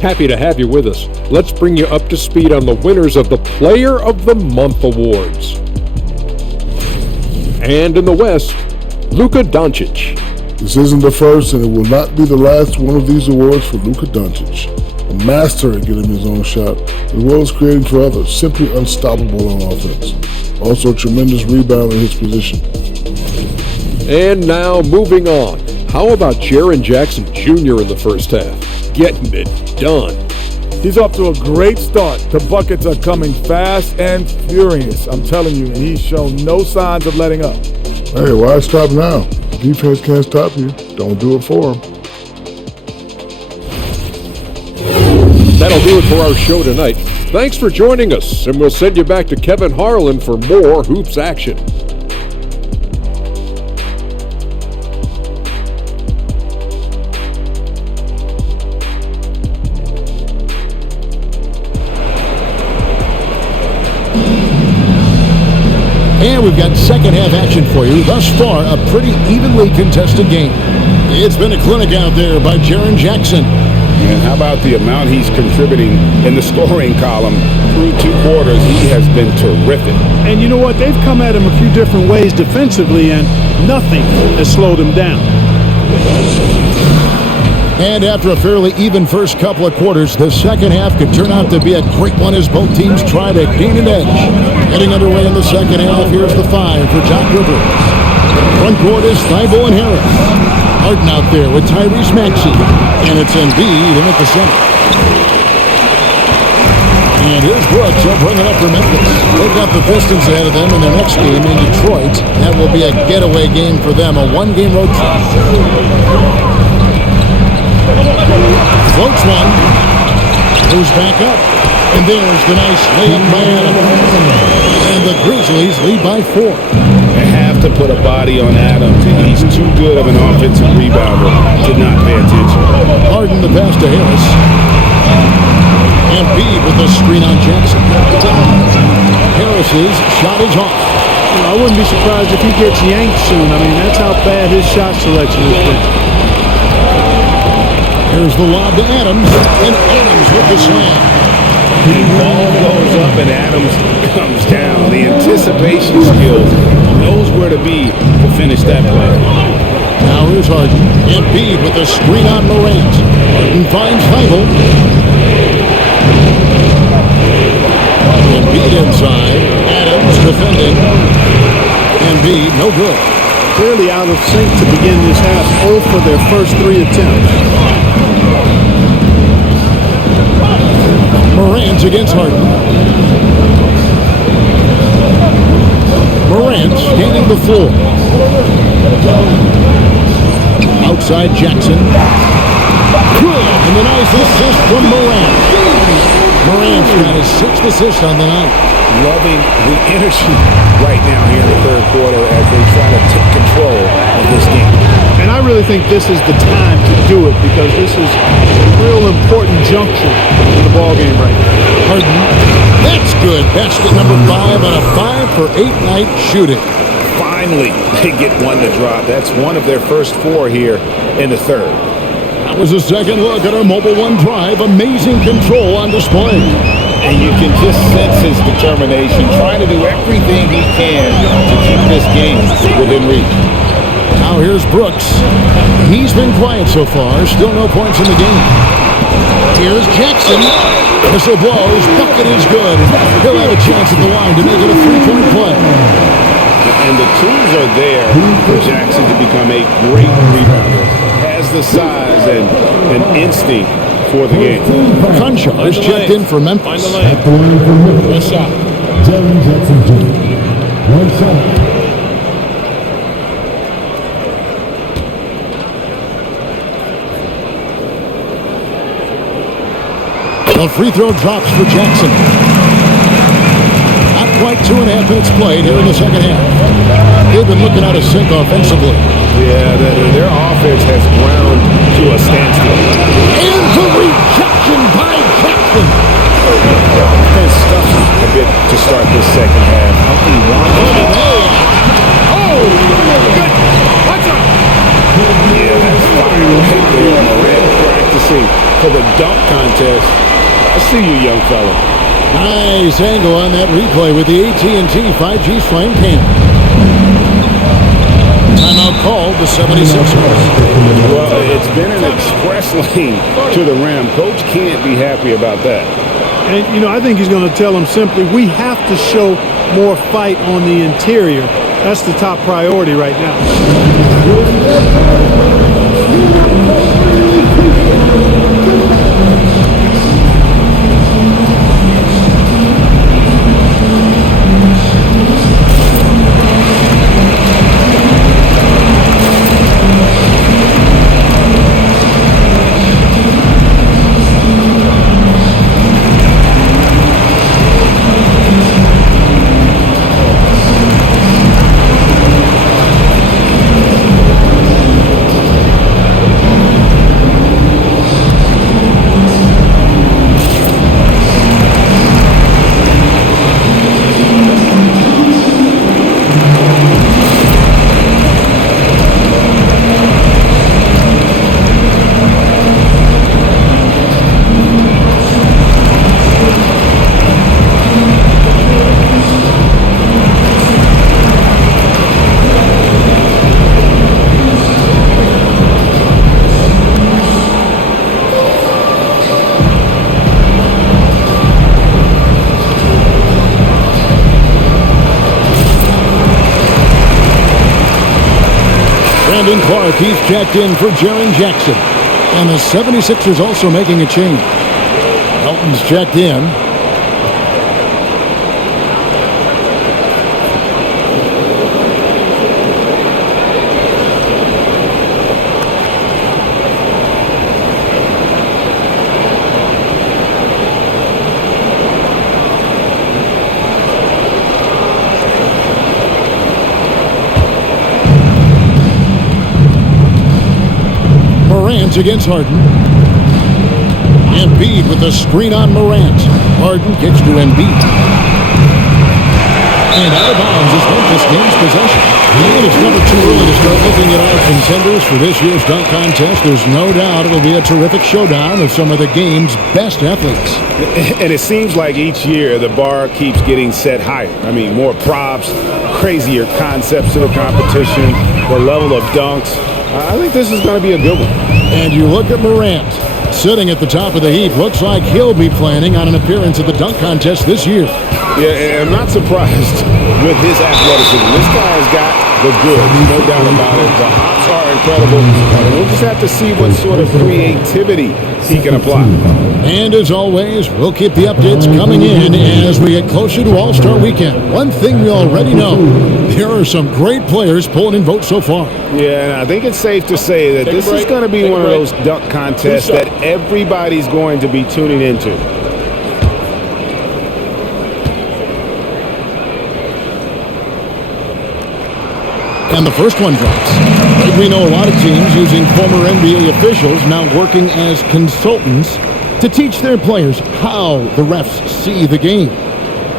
Happy to have you with us. Let's bring you up to speed on the winners of the Player of the Month awards. And in the West, Luka Doncic. This isn't the first, and it will not be the last one of these awards for Luka Doncic. A master at getting his own shot, as well as creating for others. Simply unstoppable on offense. Also a tremendous rebound in his position. And now, moving on. How about Jaren Jackson Jr. in the first half? Getting it done. He's off to a great start. The buckets are coming fast and furious, I'm telling you, and he's shown no signs of letting up. Hey, why stop now? Defense can't stop you. Don't do it for him. That'll do it for our show tonight. Thanks for joining us, and we'll send you back to Kevin Harlan for more Hoops action. And we've got second half action for you. Thus far, a pretty evenly contested game. It's been a clinic out there by Jaren Jackson. And how about the amount he's contributing in the scoring column through 2 quarters? He has been terrific. And you know what? They've come at him a few different ways defensively, and nothing has slowed him down. And after a fairly even first couple of quarters, the second half could turn out to be a great one as both teams try to gain an edge. Getting underway in the second half, here's the 5 for Doc Rivers. Front court is Thibault and Harris. Harden out there with Tyrese Maxey. And it's Embiid in at the center. And here's Brooks. He'll bring it up for Memphis. They've got the Pistons ahead of them in their next game in Detroit. That will be a getaway game for them, a one-game road trip. Floats one. Moves back up. And there's the nice layup by Adams. And the Grizzlies lead by 4. They have to put a body on Adams. He's too good of an offensive rebounder to not pay attention. Harden the pass to Harris. Embiid with the screen on Jackson. Harris's shot is off. I wouldn't be surprised if he gets yanked soon. I mean, that's how bad his shot selection has been. Here's the lob to Adams, and Adams with the slam. The ball goes up and Adams comes down. The anticipation skills, knows where to be to finish that play. Now here's Harden. Embiid with a screen on Morant. Harden finds Feigl. Embiid inside. Adams defending. Embiid, no good. Clearly out of sync to begin this half. 0 for their first 3 attempts. Morant against Harden. Morant scanning the floor. Outside Jackson. Good. And the nice assist from Morant. Morant's got his 6th assist on the night. Loving the energy right now here in the third quarter as they try to take control of this game. And I really think this is the time to do it because this is a real important juncture in the ballgame right now. Harden. That's good. Basket number 5 on a 5 for 8 night shooting. Finally, they get one to drop. That's one of their first 4 here in the third. That was a second look at our Mobile One drive. Amazing control on display. And you can just sense his determination, trying to do everything he can to keep this game within reach. Now here's Brooks. He's been quiet so far. Still no points in the game. Here's Jackson. Whistle blows. Bucket is good. He'll have a chance at the line to make it a 3-point play. And the tools are there for Jackson to become a great rebounder. Has the size and an instinct for the game. Concha is checked in for Memphis. Find the lane. One shot. Jaren Jackson Jr. One shot. The free throw drops for Jackson. Not quite 2.5 minutes played here in the second half. They've been looking out of sync offensively. Yeah, their offense has ground to a standstill. And the rejection by Jackson. Offense stuffs a bit to start this second half. Oh, good. Watch out. Yeah, that's fire right there. Morant practicing for the dunk contest. I see you, young fella. Nice angle on that replay with the AT&T 5G Slam Cam. Timeout called the 76ers. Well, it's been an express lane to the rim. Coach can't be happy about that. And, you know, I think he's going to tell them simply, we have to show more fight on the interior. That's the top priority right now. Brandon Clark, he's checked in for Jaren Jackson. And the 76ers also making a change. Elton's checked in. Morant against Harden. Embiid with the screen on Morant. Harden gets to Embiid. And out of bounds is Memphis gains possession. And it's never too early to start looking at our contenders for this year's dunk contest. There's no doubt it'll be a terrific showdown of some of the game's best athletes. And it seems like each year the bar keeps getting set higher. I mean, more props, crazier concepts to the competition, the level of dunks. I think this is going to be a good one. And you look at Morant, sitting at the top of the heap. Looks like he'll be planning on an appearance at the dunk contest this year. Yeah, and I'm not surprised with his athleticism. This guy has got the goods, no doubt about it. The hops are incredible. We'll just have to see what sort of creativity he can apply. And as always, we'll keep the updates coming in as we get closer to All-Star Weekend. One thing we already know, there are some great players pulling in votes so far. Yeah, and I think it's safe to say that this is going to be one of those dunk contests that everybody's going to be tuning into. And the first one drops. Like we know a lot of teams using former NBA officials now working as consultants to teach their players how the refs see the game.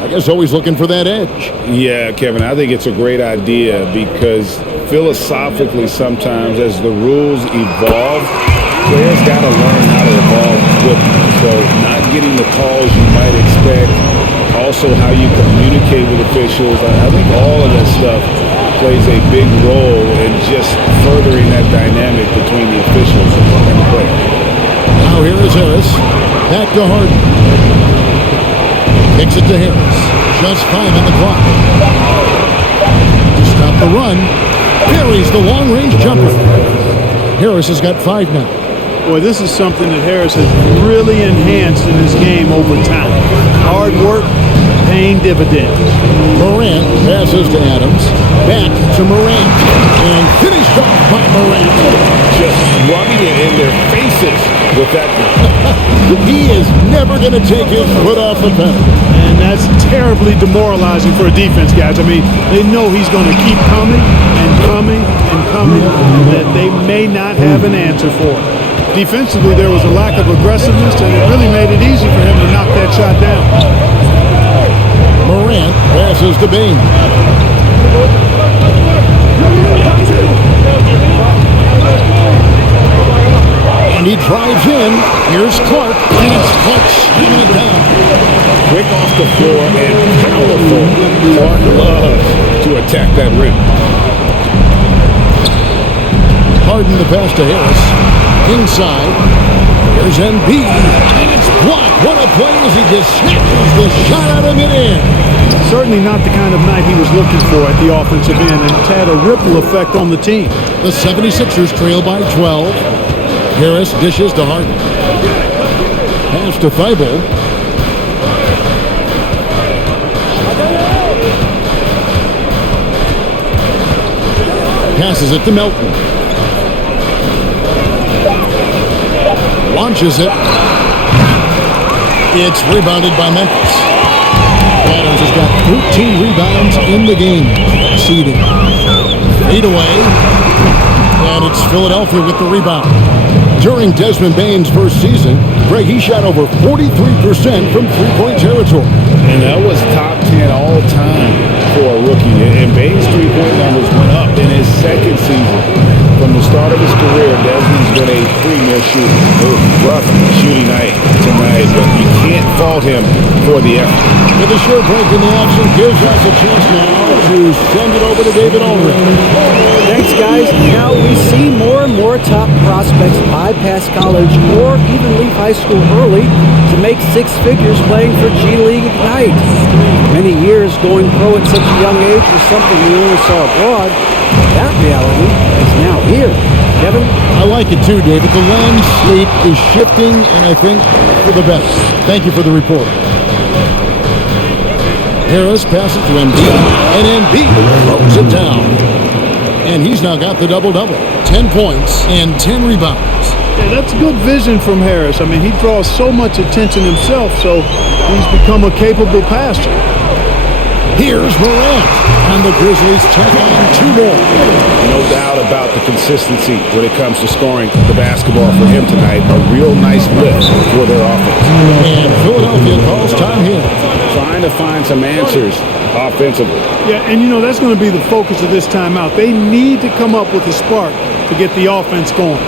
I guess always looking for that edge. Yeah, Kevin, I think it's a great idea because philosophically sometimes as the rules evolve, players got to learn how to evolve with them. So not getting the calls you might expect, also how you communicate with officials. I think all of that stuff plays a big role in just furthering that dynamic between the officials and the player. Now here is Harris. Back to Harden. Kicks it to Harris. Just 5 on the clock. To stop the run. Carries the long-range jumper. Harris has got 5 now. Boy, this is something that Harris has really enhanced in his game over time. Hard work, paying dividends. Morant passes to Adams. Back to Morant. And finished off by Morant. Just rubbing it in their faces with that. He is never going to take his foot off the pedal. And that's terribly demoralizing for a defense, guys. I mean, they know he's going to keep coming and coming and coming, and that they may not have an answer for it. Defensively, there was a lack of aggressiveness, and it really made it easy for him to knock that shot down. Morant passes to Bain. And he drives in. Here's Clark. And it's Clark slamming it down. Quick off the floor and powerful. Clark loves to attack that rim. Harden the pass to Harris. Inside. Here's Embiid. And it's blocked. What a play as he just snatches the shot out of midair. Certainly not the kind of night he was looking for at the offensive end, and it's had a ripple effect on the team. The 76ers trail by 12. Harris dishes to Harden. Pass to Thibault. Passes it to Melton. Launches it. It's rebounded by Memphis. Adams has got 13 rebounds in the game. Seeding. 8 away. And it's Philadelphia with the rebound. During Desmond Bain's first season, Greg, he shot over 43% from three-point territory. And that was top 10 all time for a rookie. And Bain's three-point numbers went up in his second season. From the start of his career, Desmond's been a premier shooter. It was a rough shooting night tonight, but you can't fault him for the effort. With a short break in the action, gives us a chance now to send it over to David Aldridge. Thanks, guys. Now we see more and more top prospects bypass college or even leave high school early to make 6 figures playing for G League Ignite. Many years going pro at such a young age was something we only saw abroad. That reality is now here. Kevin? I like it too, David. The landscape is shifting, and I think for the best. Thank you for the report. Harris passes to Embiid, and Embiid throws it down. And he's now got the double-double. 10 points and 10 rebounds. Yeah, that's good vision from Harris. I mean, he draws so much attention himself, so he's become a capable passer. Here's Morant, and the Grizzlies check on 2 more. No doubt about the consistency when it comes to scoring the basketball for him tonight. A real nice lift for their offense. And Philadelphia calls time here. Trying to find some answers offensively. Yeah, and you know, that's going to be the focus of this timeout. They need to come up with a spark to get the offense going.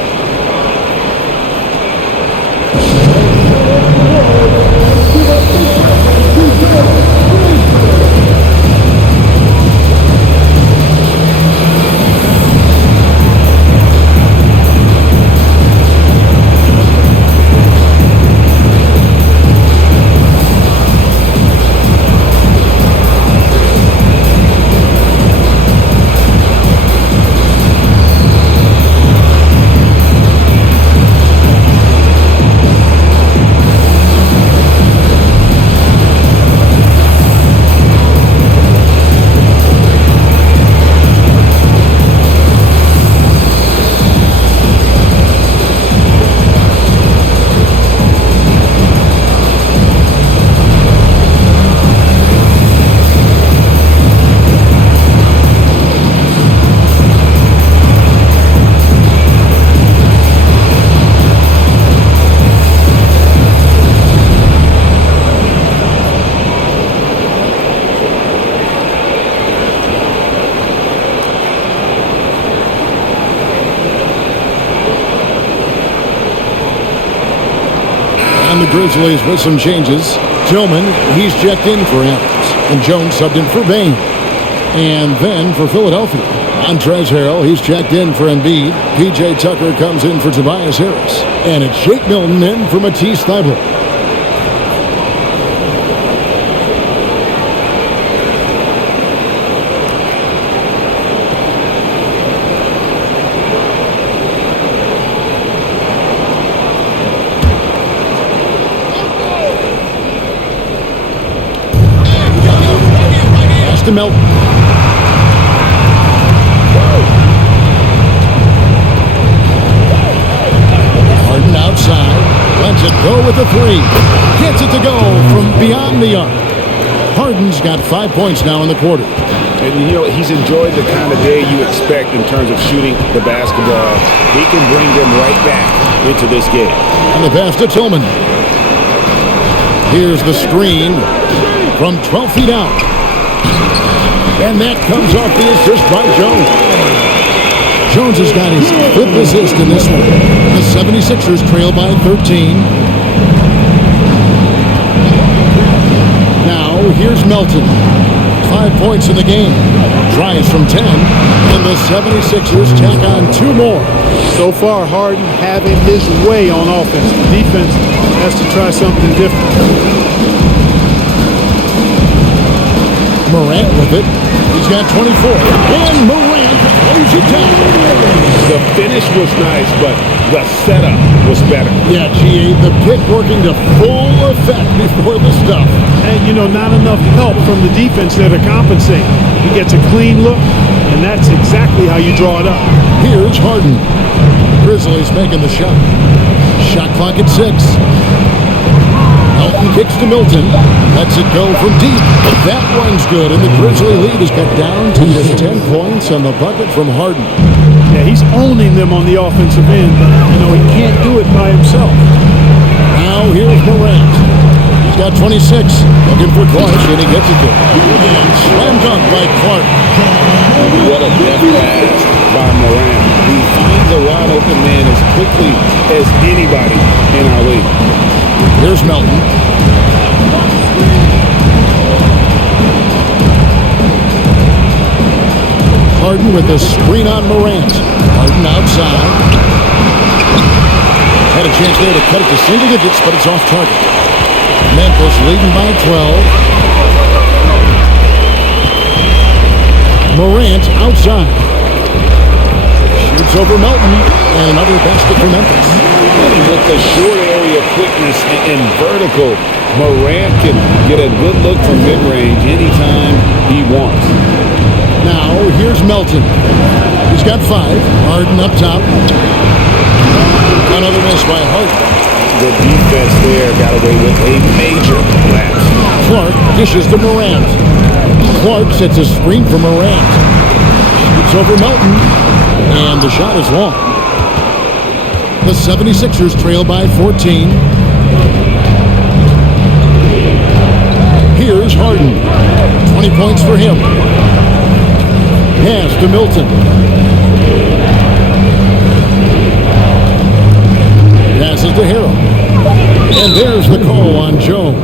Grizzlies with some changes. Tillman, he's checked in for Adams. And Jones subbed in for Bain. And then for Philadelphia, Montrezl Harrell, he's checked in for Embiid. P.J. Tucker comes in for Tobias Harris. And it's Shake Milton in for Matisse Thybulle. To Milton. Harden outside. Lets it go with a three. Gets it to go from beyond the arc. Harden's got 5 points now in the quarter. And, he's enjoyed the kind of day you expect in terms of shooting the basketball. He can bring them right back into this game. And the pass to Tillman. Here's the screen from 12 feet out. And that comes off the assist by Jones. Jones has got his 5th assist in this one. The 76ers trail by 13. Now, here's Melton. 5 points in the game. Tries from 10. And the 76ers tack on 2 more. So far, Harden having his way on offense. The defense has to try something different. Morant with it. He's got 24. And Morant throws it down. The finish was nice, but the setup was better. Yeah, GA, the pick working to full effect before the stuff. And, not enough help from the defense there to compensate. He gets a clean look, and that's exactly how you draw it up. Here's Harden. Grizzlies making the shot. Shot clock at 6. Melton kicks to Milton. Lets it go from deep. That one's good, and the Grizzly lead is cut down to just 10 points on the bucket from Harden. Yeah, he's owning them on the offensive end, but, he can't do it by himself. Now here's Morant. He's got 26. Looking for Clark, and he gets it to him. And slam dunk by Clark. What a deft pass by Morant. He finds a wide open man as quickly as anybody in our league. Here's Melton. Harden with a screen on Morant. Harden outside. Had a chance there to cut it to single digits, but it's off target. Memphis leading by 12. Morant outside. Shoots over Melton. And another basket for Memphis. With the short area quickness and vertical, Morant can get a good look from mid-range anytime he wants. Now, here's Melton. He's got 5. Harden up top. Another miss by Harden. The defense there got away with a major lapse. Clark dishes to Morant. Clark sets a screen for Morant. Shoots over Melton. And the shot is long. The 76ers trail by 14. Here's Harden. 20 points for him. Pass to Milton. Passes to Harrell. And there's the call on Jones.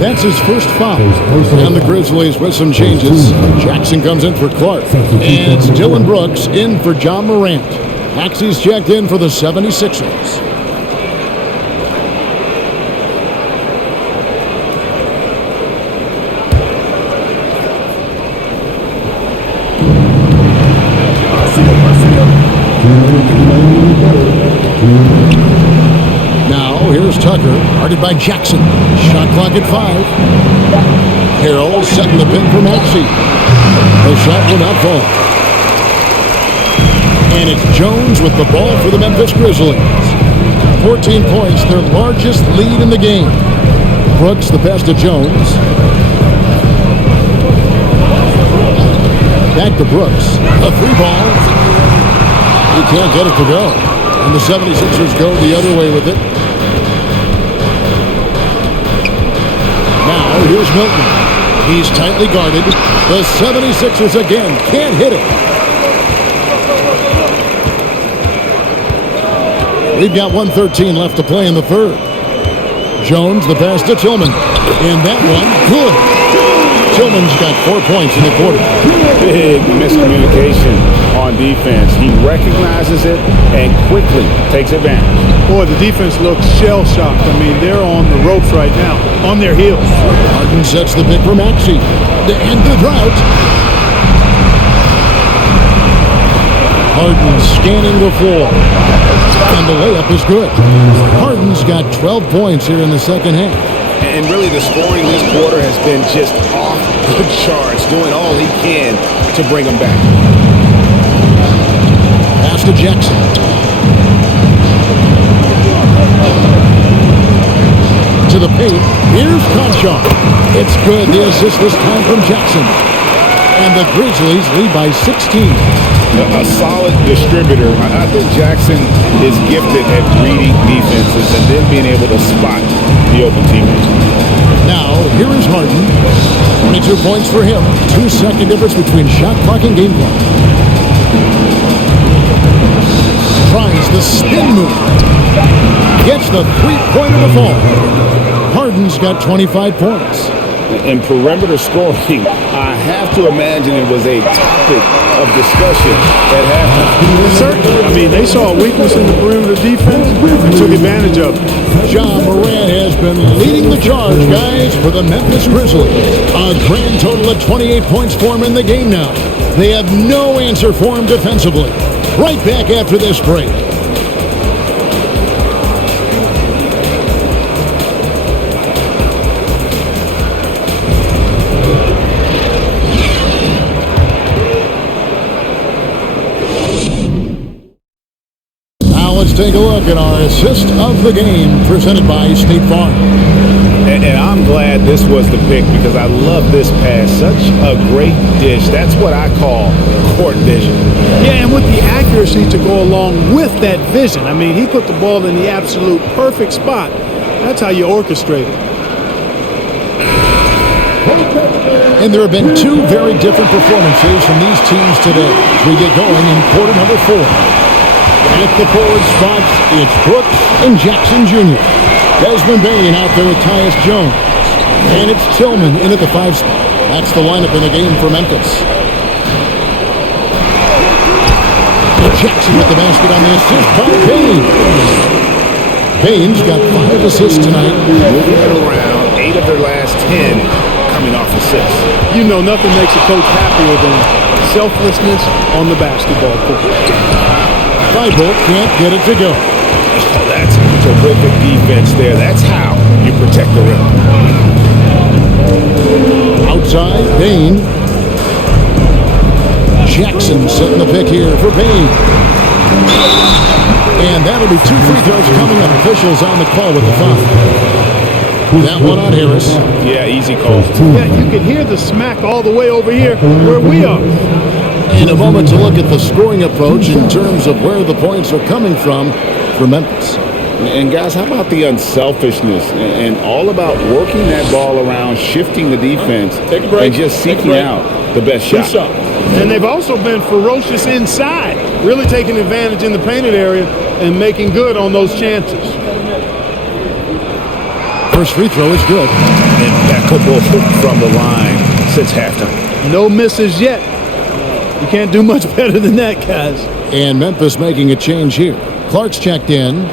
That's his first foul. And the Grizzlies with some changes. Jackson comes in for Clark. And it's Dylan Brooks in for John Morant. Maxey's checked in for the 76ers. Now, here's Tucker, guarded by Jackson. Shot clock at 5. Harrell setting the pin for Maxey. The shot will not fall. And it's Jones with the ball for the Memphis Grizzlies. 14 points, their largest lead in the game. Brooks, the pass to Jones. Back to Brooks. A 3-ball. He can't get it to go. And the 76ers go the other way with it. Now, here's Milton. He's tightly guarded. The 76ers again can't hit it. We've got 1:13 left to play in the third. Jones, the pass to Tillman. And that one, good. Tillman's got 4 points in the quarter. Big miscommunication on defense. He recognizes it and quickly takes advantage. Boy, the defense looks shell-shocked. I mean, they're on the ropes right now, on their heels. Harden sets the pick for Maxey to end the drought. Harden scanning the floor. And the layup is good. Harden's got 12 points here in the second half. And really the scoring this quarter has been just off the charts, doing all he can to bring them back. Pass to Jackson. To the paint. Here's Conchar. It's good. The assist this time from Jackson. And the Grizzlies lead by 16. A solid distributor. I think Jackson is gifted at reading defenses and then being able to spot the open teammate. Now, here is Harden. 22 points for him. 2-second difference between shot clock and game clock. Tries the spin move. Gets the three-pointer to fall. Harden's got 25 points. In perimeter scoring, I have to imagine it was a topic of discussion at halftime. Certainly. I mean, they saw a weakness in the perimeter defense and took advantage of it. John Moran has been leading the charge, guys, for the Memphis Grizzlies. A grand total of 28 points for him in the game now. They have no answer for him defensively. Right back after this break. Let's take a look at our assist of the game presented by State Farm. And I'm glad this was the pick because I love this pass. Such a great dish. That's what I call court vision. Yeah, and with the accuracy to go along with that vision. I mean, he put the ball in the absolute perfect spot. That's how you orchestrate it. And there have been two very different performances from these teams today as we get going in quarter number 4. At the forward spots, it's Brooks and Jackson Jr. Desmond Bain out there with Tyus Jones. And it's Tillman in at the 5 spot. That's the lineup in the game for Memphis. Jackson with the basket on the assist by Bain. Bain's got 5 assists tonight. Moving it around, 8 of their last 10 coming off assists. You know, nothing makes a coach happier than selflessness on the basketball court. Thibault can't get it to go. Oh, that's terrific defense there. That's how you protect the rim. Outside, Bain. Jackson setting the pick here for Bain. And that'll be 2 free throws coming up. Officials on the call with the foul. That one on Harris. Yeah, easy call. Yeah, you can hear the smack all the way over here where we are. In a moment to look at the scoring approach in terms of where the points are coming from for Memphis. And guys, how about the unselfishness and all about working that ball around, shifting the defense, and just seeking out the best shot. And they've also been ferocious inside, really taking advantage in the painted area and making good on those chances. First free throw is good. Impeccable from the line since halftime. No misses yet. You can't do much better than that, guys. And Memphis making a change here. Clark's checked in.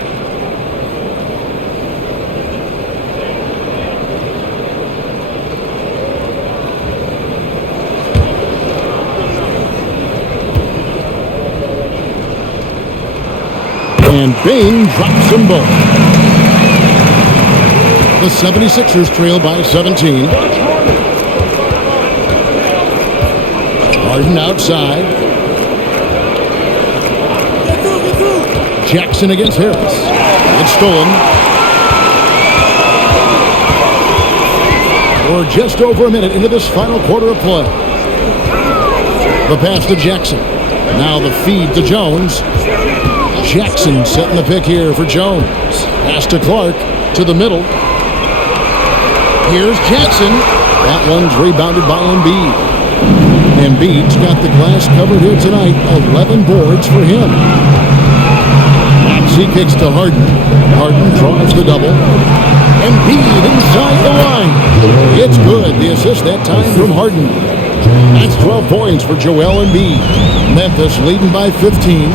And Bain drops them both. The 76ers trail by 17. Harden outside. Jackson against Harris. It's stolen. We're just over a minute into this final quarter of play. The pass to Jackson. Now the feed to Jones. Jackson setting the pick here for Jones. Pass to Clark to the middle. Here's Jackson. That one's rebounded by Embiid. Embiid's got the glass covered here tonight. 11 boards for him. Maxey kicks to Harden. Harden draws the double. Embiid inside the line. It's good. The assist that time from Harden. That's 12 points for Joel Embiid. Memphis leading by 15.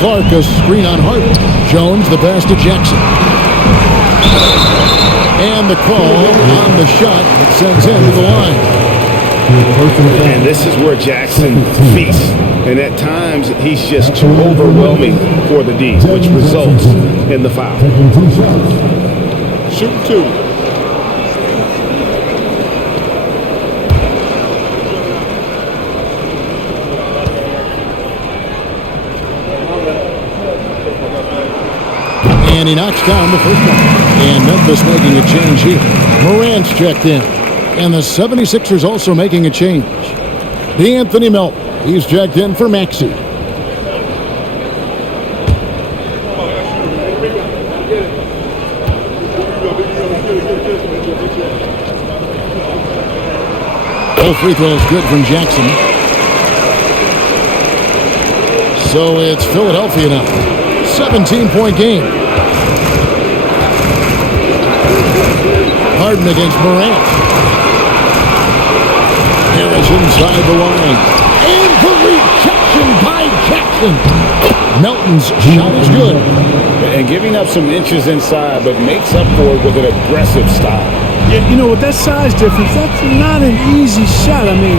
Clark a screen on Harden. Jones the pass to Jackson. And the call on the shot that sends him to the line. And this is where Jackson feasts. And at times, he's just too overwhelming for the D, which results in the foul. Shoot two. And he knocks down the first one. And Memphis making a change here. Morant's checked in. And the 76ers also making a change. D'Anthony Melton. He's checked in for Maxey. Both free throws good from Jackson. So it's Philadelphia now. 17-point game. Harden against Morant. Harris inside the line. And the rejection by Jackson. Melton's shot is good. And giving up some inches inside, but makes up for it with an aggressive style. Yeah, you know, with that size difference, that's not an easy shot. I mean,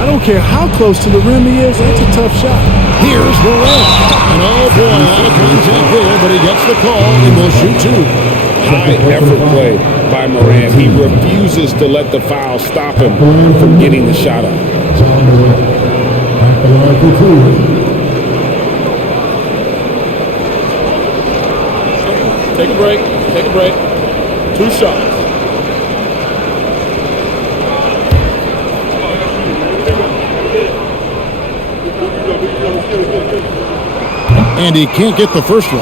I don't care how close to the rim he is, that's a tough shot. Here's Morant. And oh boy, a lot of contact there, but he gets the call and will shoot two. High effort play by Morant. He refuses to let the foul stop him from getting the shot up. Take a break. Take a break. Two shots. And he can't get the first one.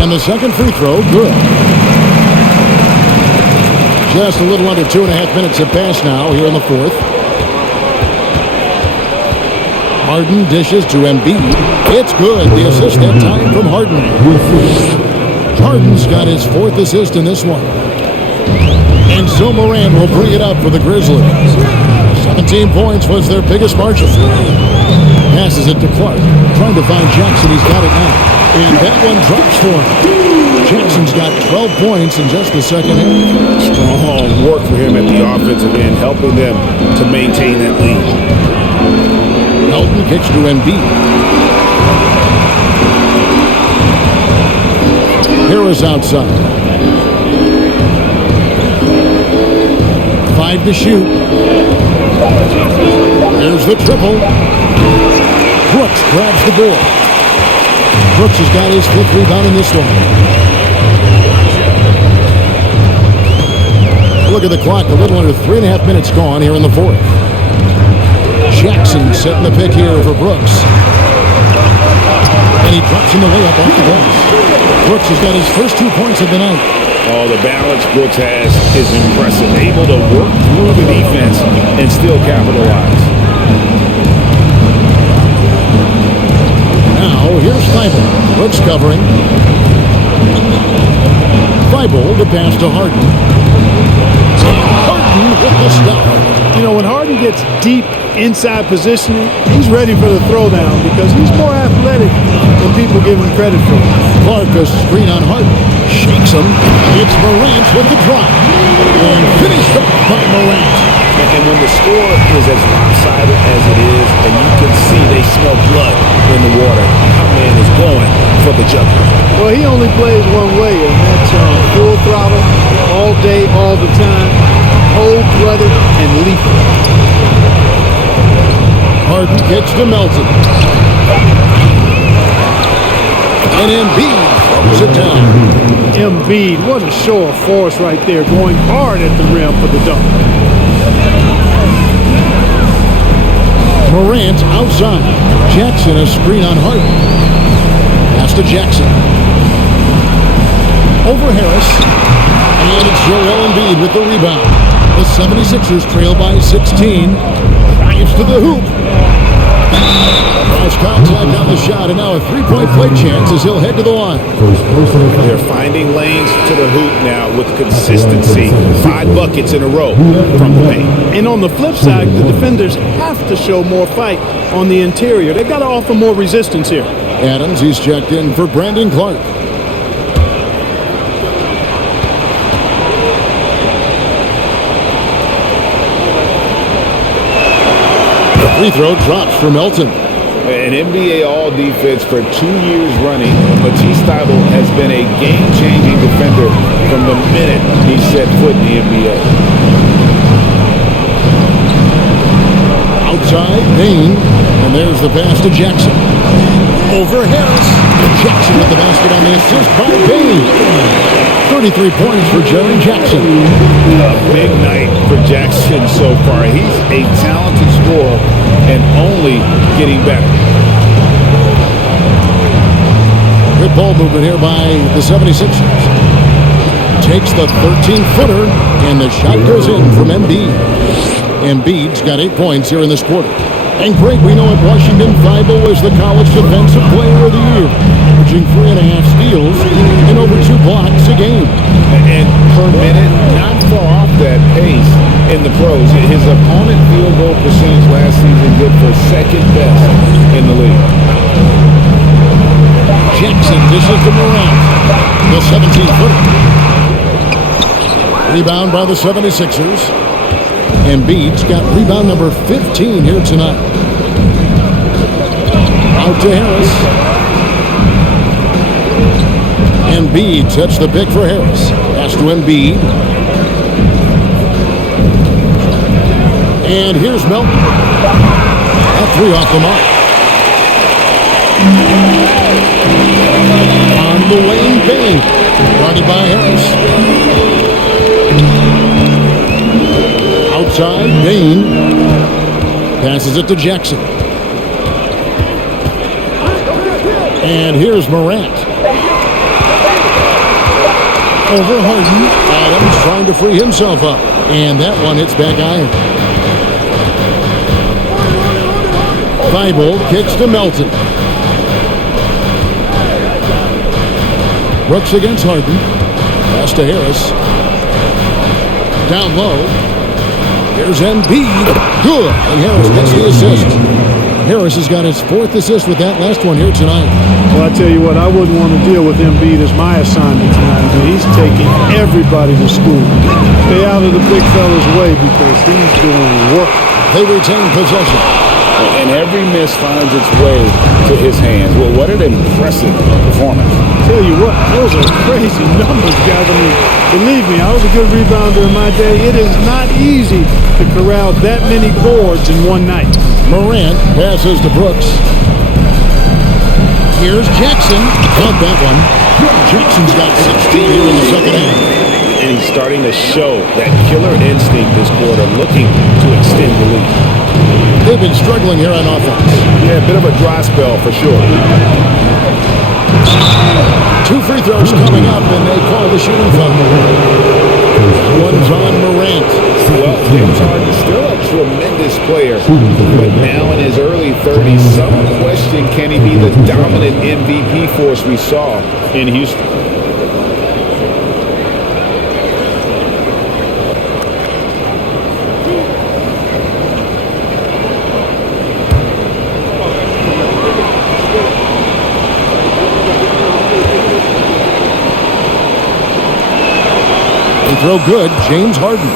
And the second free throw, good. Just a little under 2.5 minutes have passed now here in the fourth. Harden dishes to Embiid. It's good. The assist that time from Harden. Harden's got his fourth assist in this one. And so Morant will bring it up for the Grizzlies. 17 points was their biggest margin. Passes it to Clark. Trying to find Jackson. He's got it now. And that one drops for him. Jackson's got 12 points in just the second half. Strong work for him at the offensive end, helping them to maintain that lead. Melton kicks to Embiid. Harris outside. 5 to shoot. There's the triple. Brooks grabs the board. Brooks has got his fifth rebound in this one. Look at the clock, a little under 3.5 minutes gone here in the fourth. Jackson setting the pick here for Brooks. And he drops him the layup off the glass. Brooks has got his first 2 points of the night. Oh, the balance Brooks has is impressive. Able to work through the defense and still capitalize. Now, here's Thibault. Brooks covering. Thibault to pass to Harden. Harden with the stop. You know, when Harden gets deep inside positioning, he's ready for the throwdown because he's more athletic than people give him credit for. Clark a screen on Harden. Shakes him. It's Morant with the drop. And finished up by Morant. And when the score is as lopsided as it is, and you can see they smell blood in the water, our man is going for the jugular. Well, he only plays one way, and that's full throttle, all day, all the time, cold-blooded and lethal. Harden kicks to Melton. And Embiid throws it down. Embiid, what a show of force right there, going hard at the rim for the dunk. Morant outside. Jackson a screen on Harden. Pass to Jackson. Over Harris. And it's Joel Embiid with the rebound. The 76ers trail by 16. Drives to the hoop. Cross contact on the shot, and now a three-point play chance as he'll head to the line. They're finding lanes to the hoop now with consistency. 5 buckets in a row from the paint. And on the flip side, the defenders have to show more fight on the interior. They've got to offer more resistance here. Adams, he's checked in for Brandon Clark. The free throw drops for Melton. An NBA All-Defense for 2 years running, Matisse Thybulle has been a game-changing defender from the minute he set foot in the NBA. Outside, Bain, and there's the pass to Jackson. Over Harris, and Jackson with the basket on the assist by Bain. 33 points for Jaren Jackson. A big night for Jackson so far. He's a talented scorer and only getting better. Good ball movement here by the 76ers. Takes the 13-footer, and the shot goes in from Embiid. Embiid's got 8 points here in this quarter. And Greg, we know at Washington, Thybulle was the College Defensive Player of the Year, averaging 3.5 steals and over 2 blocks a game. And per minute, not far off that pace in the pros. His opponent field goal percentage last season good for second best in the league. Jackson dishes to Morant, the 17-footer. Rebound by the 76ers. Embiid's got rebound number 15 here tonight. Out to Harris. Embiid sets the pick for Harris. Pass to Embiid. And here's Melton. That 3 off the mark. On the wing, Bain. Guarded by Harris. Outside, Bain passes it to Jackson. And here's Morant. Over Harden. Adams trying to free himself up. And that one hits back iron. Thybulle kicks to Melton. Brooks against Harden. Pass to Harris. Down low. Here's Embiid. Good. And Harris gets the assist. Harris has got his 4th assist with that last one here tonight. Well, I tell you what, I wouldn't want to deal with Embiid as my assignment tonight. But he's taking everybody to school. Stay out of the big fella's way because he's doing work. They retain possession. And every miss finds its way to his hands. Well, what an impressive performance. Tell you what, those are crazy numbers, guys. I mean, believe me, I was a good rebounder in my day. It is not easy to corral that many boards in one night. Morant passes to Brooks. Here's Jackson. Got that one. Jackson's got 16 here in the second half. And he's starting to show that killer instinct this quarter, looking to extend the lead. They've been struggling here on offense. Yeah, a bit of a dry spell for sure. 2 free throws coming up, and they call the shooting foul. One's on Morant. Well, James Harden still a tremendous player, but now in his early 30s, some question, can he be the dominant MVP force we saw in Houston? Throw good, James Harden.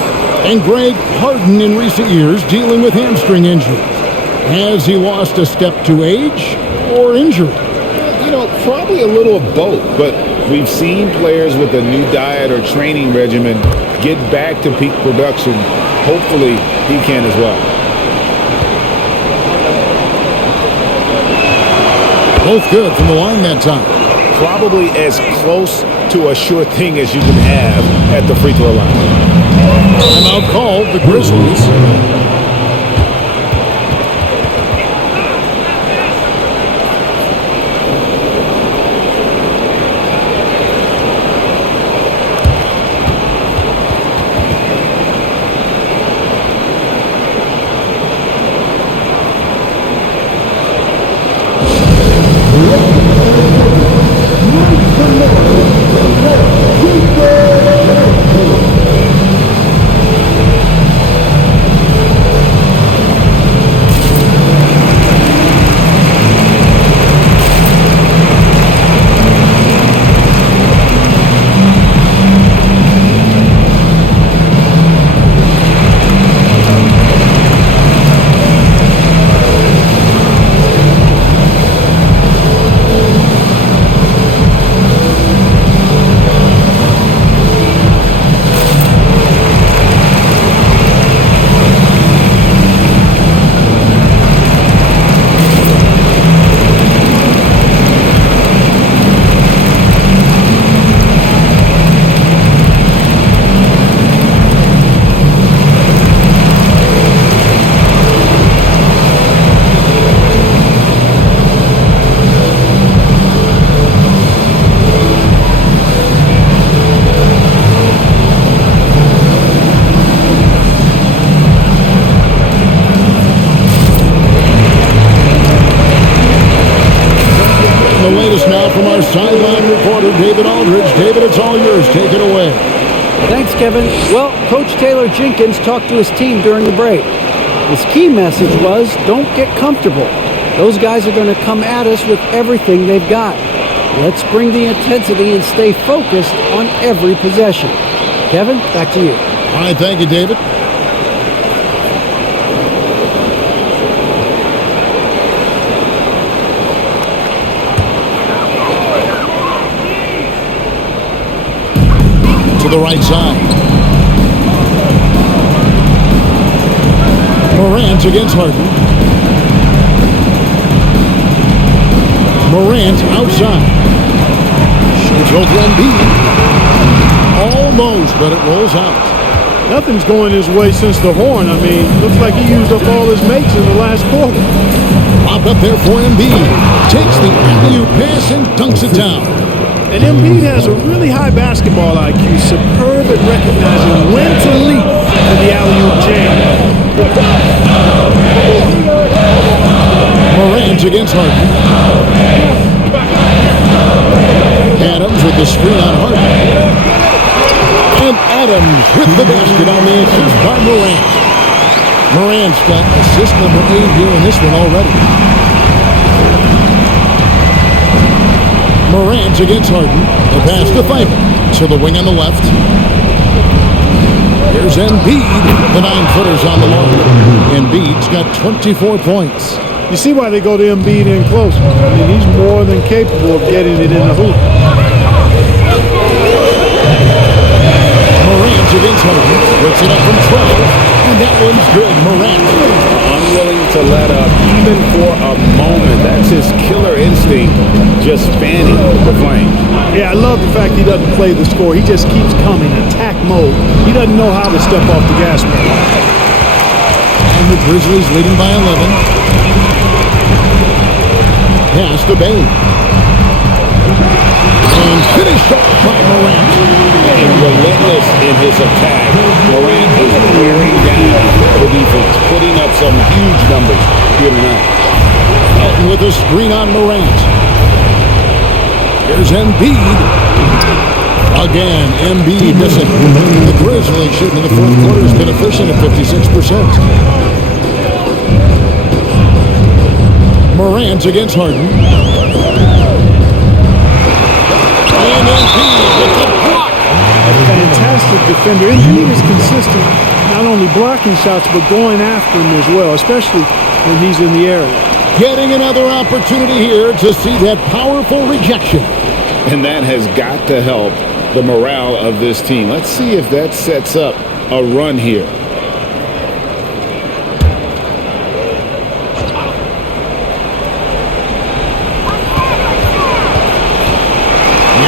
And Greg Harden in recent years dealing with hamstring injury. Has he lost a step to age or injury? You know, probably a little of both, but we've seen players with a new diet or training regimen get back to peak production. Hopefully, he can as well. Both good from the line that time. Probably as close to a sure thing as you can have at the free throw line. Timeout called the Grizzlies. David Aldridge. David, it's all yours. Take it away. Thanks, Kevin. Well, Coach Taylor Jenkins talked to his team during the break. His key message was, don't get comfortable. Those guys are going to come at us with everything they've got. Let's bring the intensity and stay focused on every possession. Kevin, back to you. All right, thank you, David. To the right side. Morant against Harden. Morant outside. Shoots over Embiid. Almost, but it rolls out. Nothing's going his way since the horn. I mean, looks like he used up all his mates in the last quarter. Popped up there for Embiid. Takes the alley-oop pass and dunks it down. And Embiid has a really high basketball IQ, superb at recognizing when to leap for the alley-oop jam. Morant against Harden. Adams with the screen on Harden. And Adams with the basket on the assist by Morant. Morant's got assist number 8 here in this one already. Morant against Harden. The pass to Pfeiffer. To the wing on the left. Here's Embiid. The 9-footers on the mark. Embiid's got 24 points. You see why they go to Embiid in close. I mean, he's more than capable of getting it in the hoop. Morant against Harden. Puts it up from 12. And that one's good. Morant. Unwilling to let up even for a moment. That's his killer instinct, just fanning the flame. Yeah, I love the fact he doesn't play the score. He just keeps coming, attack mode. He doesn't know how to step off the gas pedal. And the Grizzlies leading by 11. Pass to Bain. And finished off by Morant. And relentless in his attack. Morant is wearing down the defense, putting up some huge numbers here tonight. Elton with a screen on Morant. Here's Embiid. Again, Embiid missing. The Grizzlies shooting in the fourth quarter has been efficient at 56%. Morant against Harden. And Embiid with the block. Fantastic defender. Embiid is consistent, not only blocking shots, but going after them as well, especially when he's in the area. Getting another opportunity here to see that powerful rejection. And that has got to help the morale of this team. Let's see if that sets up a run here.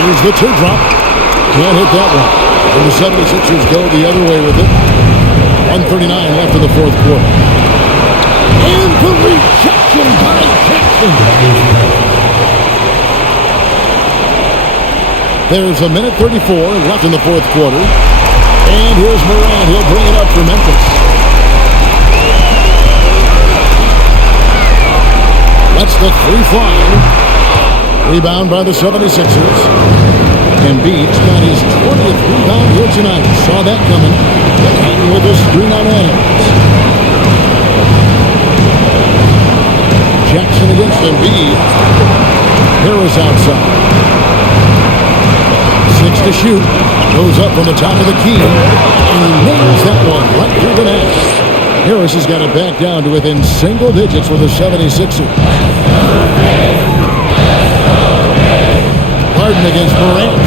Here's the teardrop. Can't hit that one. And the 76ers go the other way with it. 1:39 left in the fourth quarter. And the rejection by Jackson. There's a minute 34 left in the fourth quarter. And here's Morant. He'll bring it up for Memphis. Lets the three fly. Rebound by the 76ers. Embiid's got his 20th rebound here tonight. Saw that coming. And with a screen on Adams. Jackson against Embiid. Harris outside. 6 to shoot. Goes up from the top of the key. And he nails that one right through the net. Harris has got it back down to within single digits with the 76ers. Harden against Morant.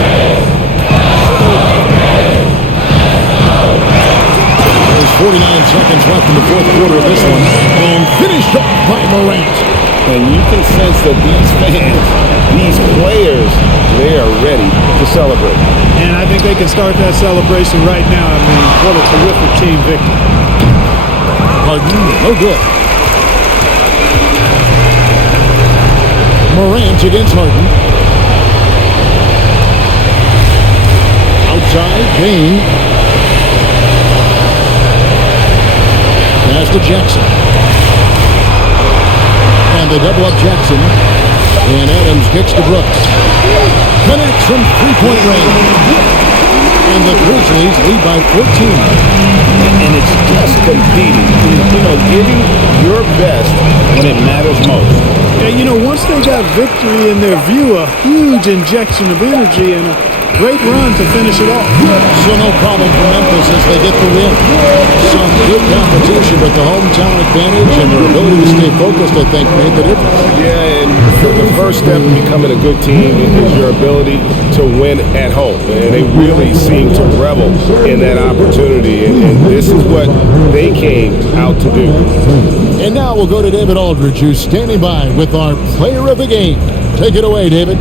There's 49 seconds left in the fourth quarter of this one. And finished off by Morant. And you can sense that these fans, these players, they are ready to celebrate. And I think they can start that celebration right now. I mean, what a terrific team victory. Harden, no good. Morant against Harden. Outside, Bain. Pass to Jackson. And they double up Jackson. And Adams kicks to Brooks. Connects from three-point range. And the Grizzlies lead by 14. And it's just competing, giving your best when it matters most. Yeah, once they got victory in their view, a huge injection of energy and a great run to finish it off. So no problem for Memphis as they get the win. Some good competition, but the hometown advantage and their ability to stay focused, I think, made the difference. Yeah, and the first step in becoming a good team is your ability to win at home. And they really seem to revel in that opportunity. And this is what they came out to do. And now we'll go to David Aldridge, who's standing by with our player of the game. Take it away, David.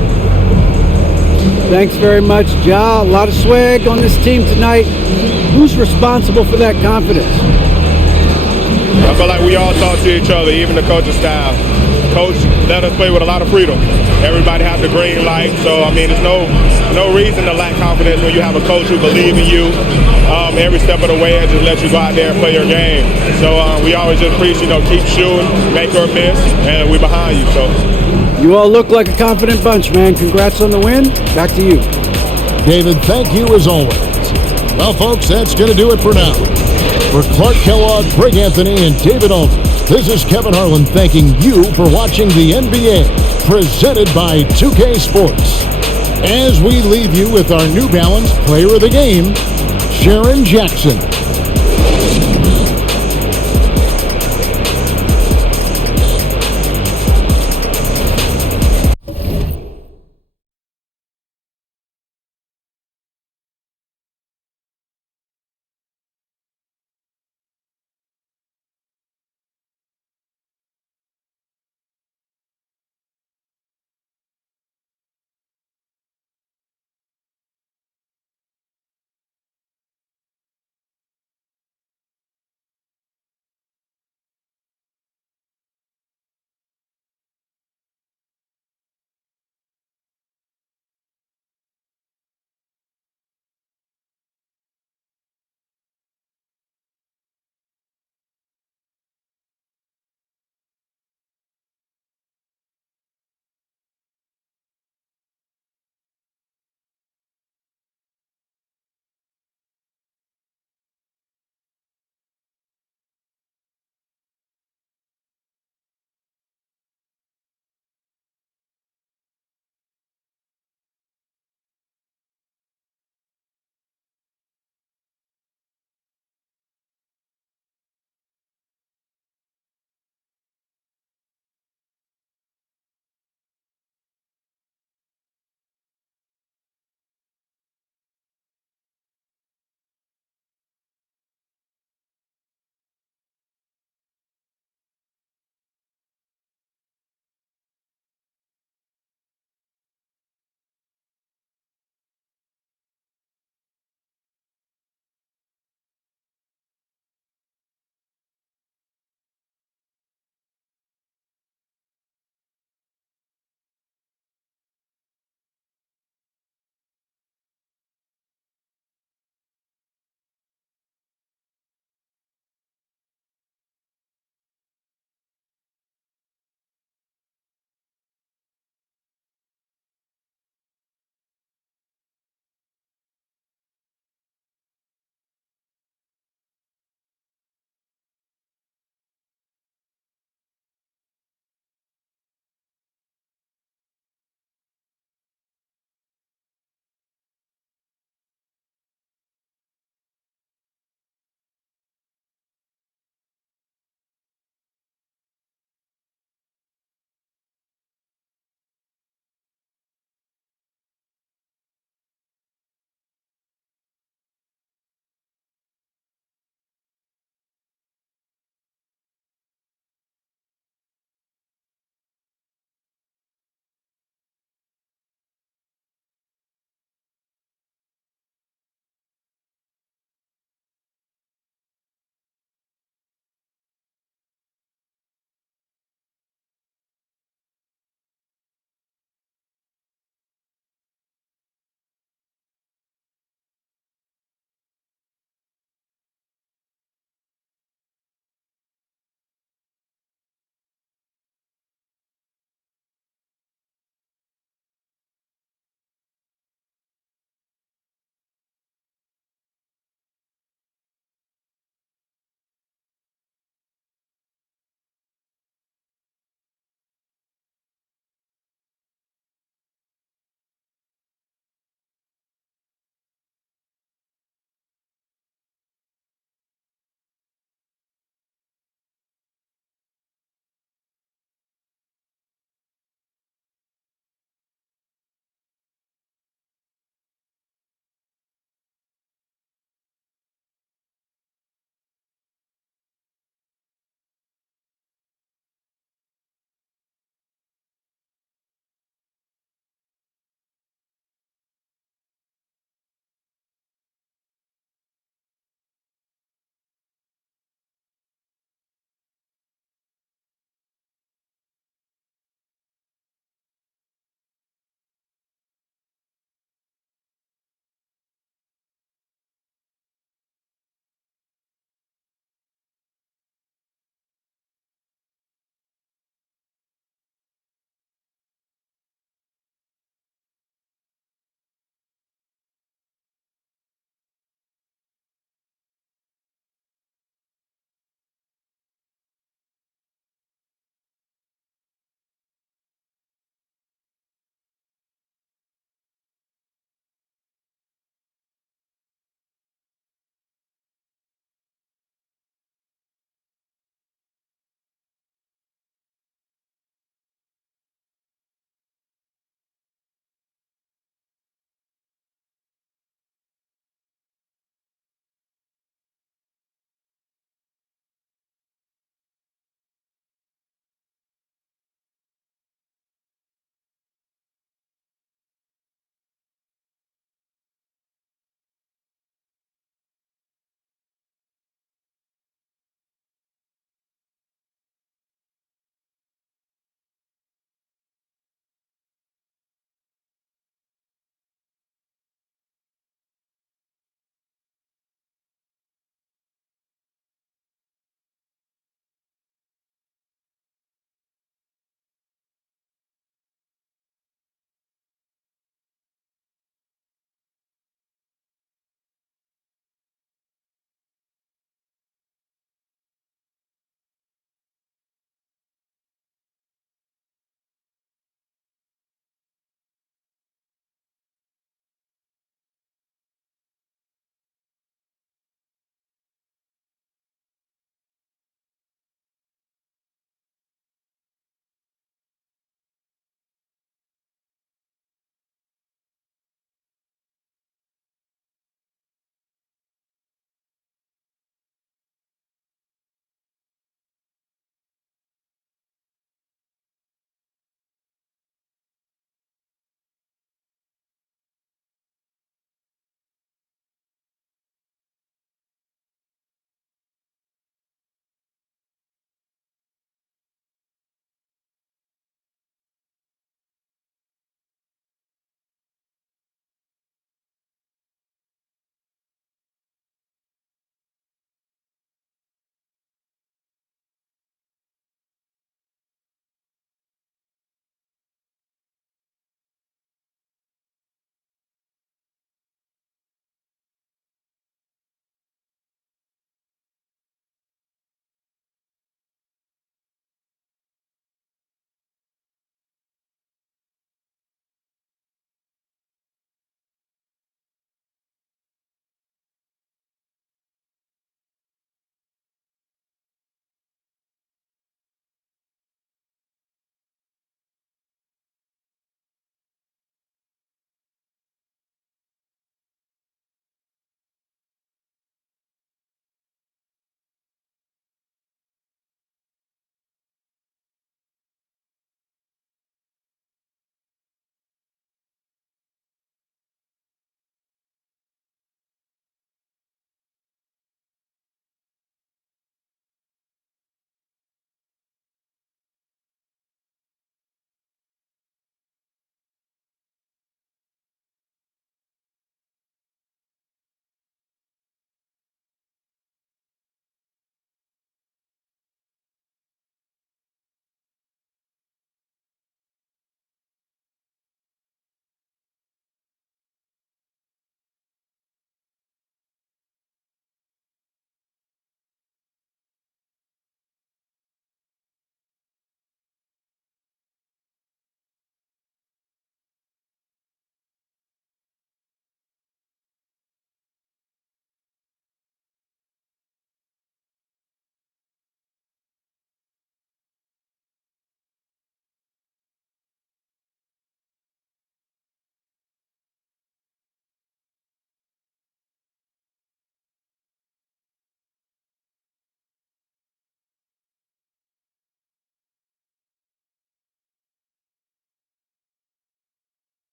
Thanks very much, Ja. A lot of swag on this team tonight. Who's responsible for that confidence? I feel like we all talk to each other, even the coaching staff. Coach let us play with a lot of freedom. Everybody has the green light, so there's no reason to lack confidence when you have a coach who believes in you every step of the way and just let you go out there and play your game. So we always just preach, keep shooting, make or miss, and we're behind you. So. You all look like a confident bunch, man. Congrats on the win. Back to you. David, thank you as always. Well, folks, that's going to do it for now. For Clark Kellogg, Greg Anthony, and David Aldridge, this is Kevin Harlan thanking you for watching the NBA, presented by 2K Sports. As we leave you with our New Balance Player of the Game, Sharon Jackson.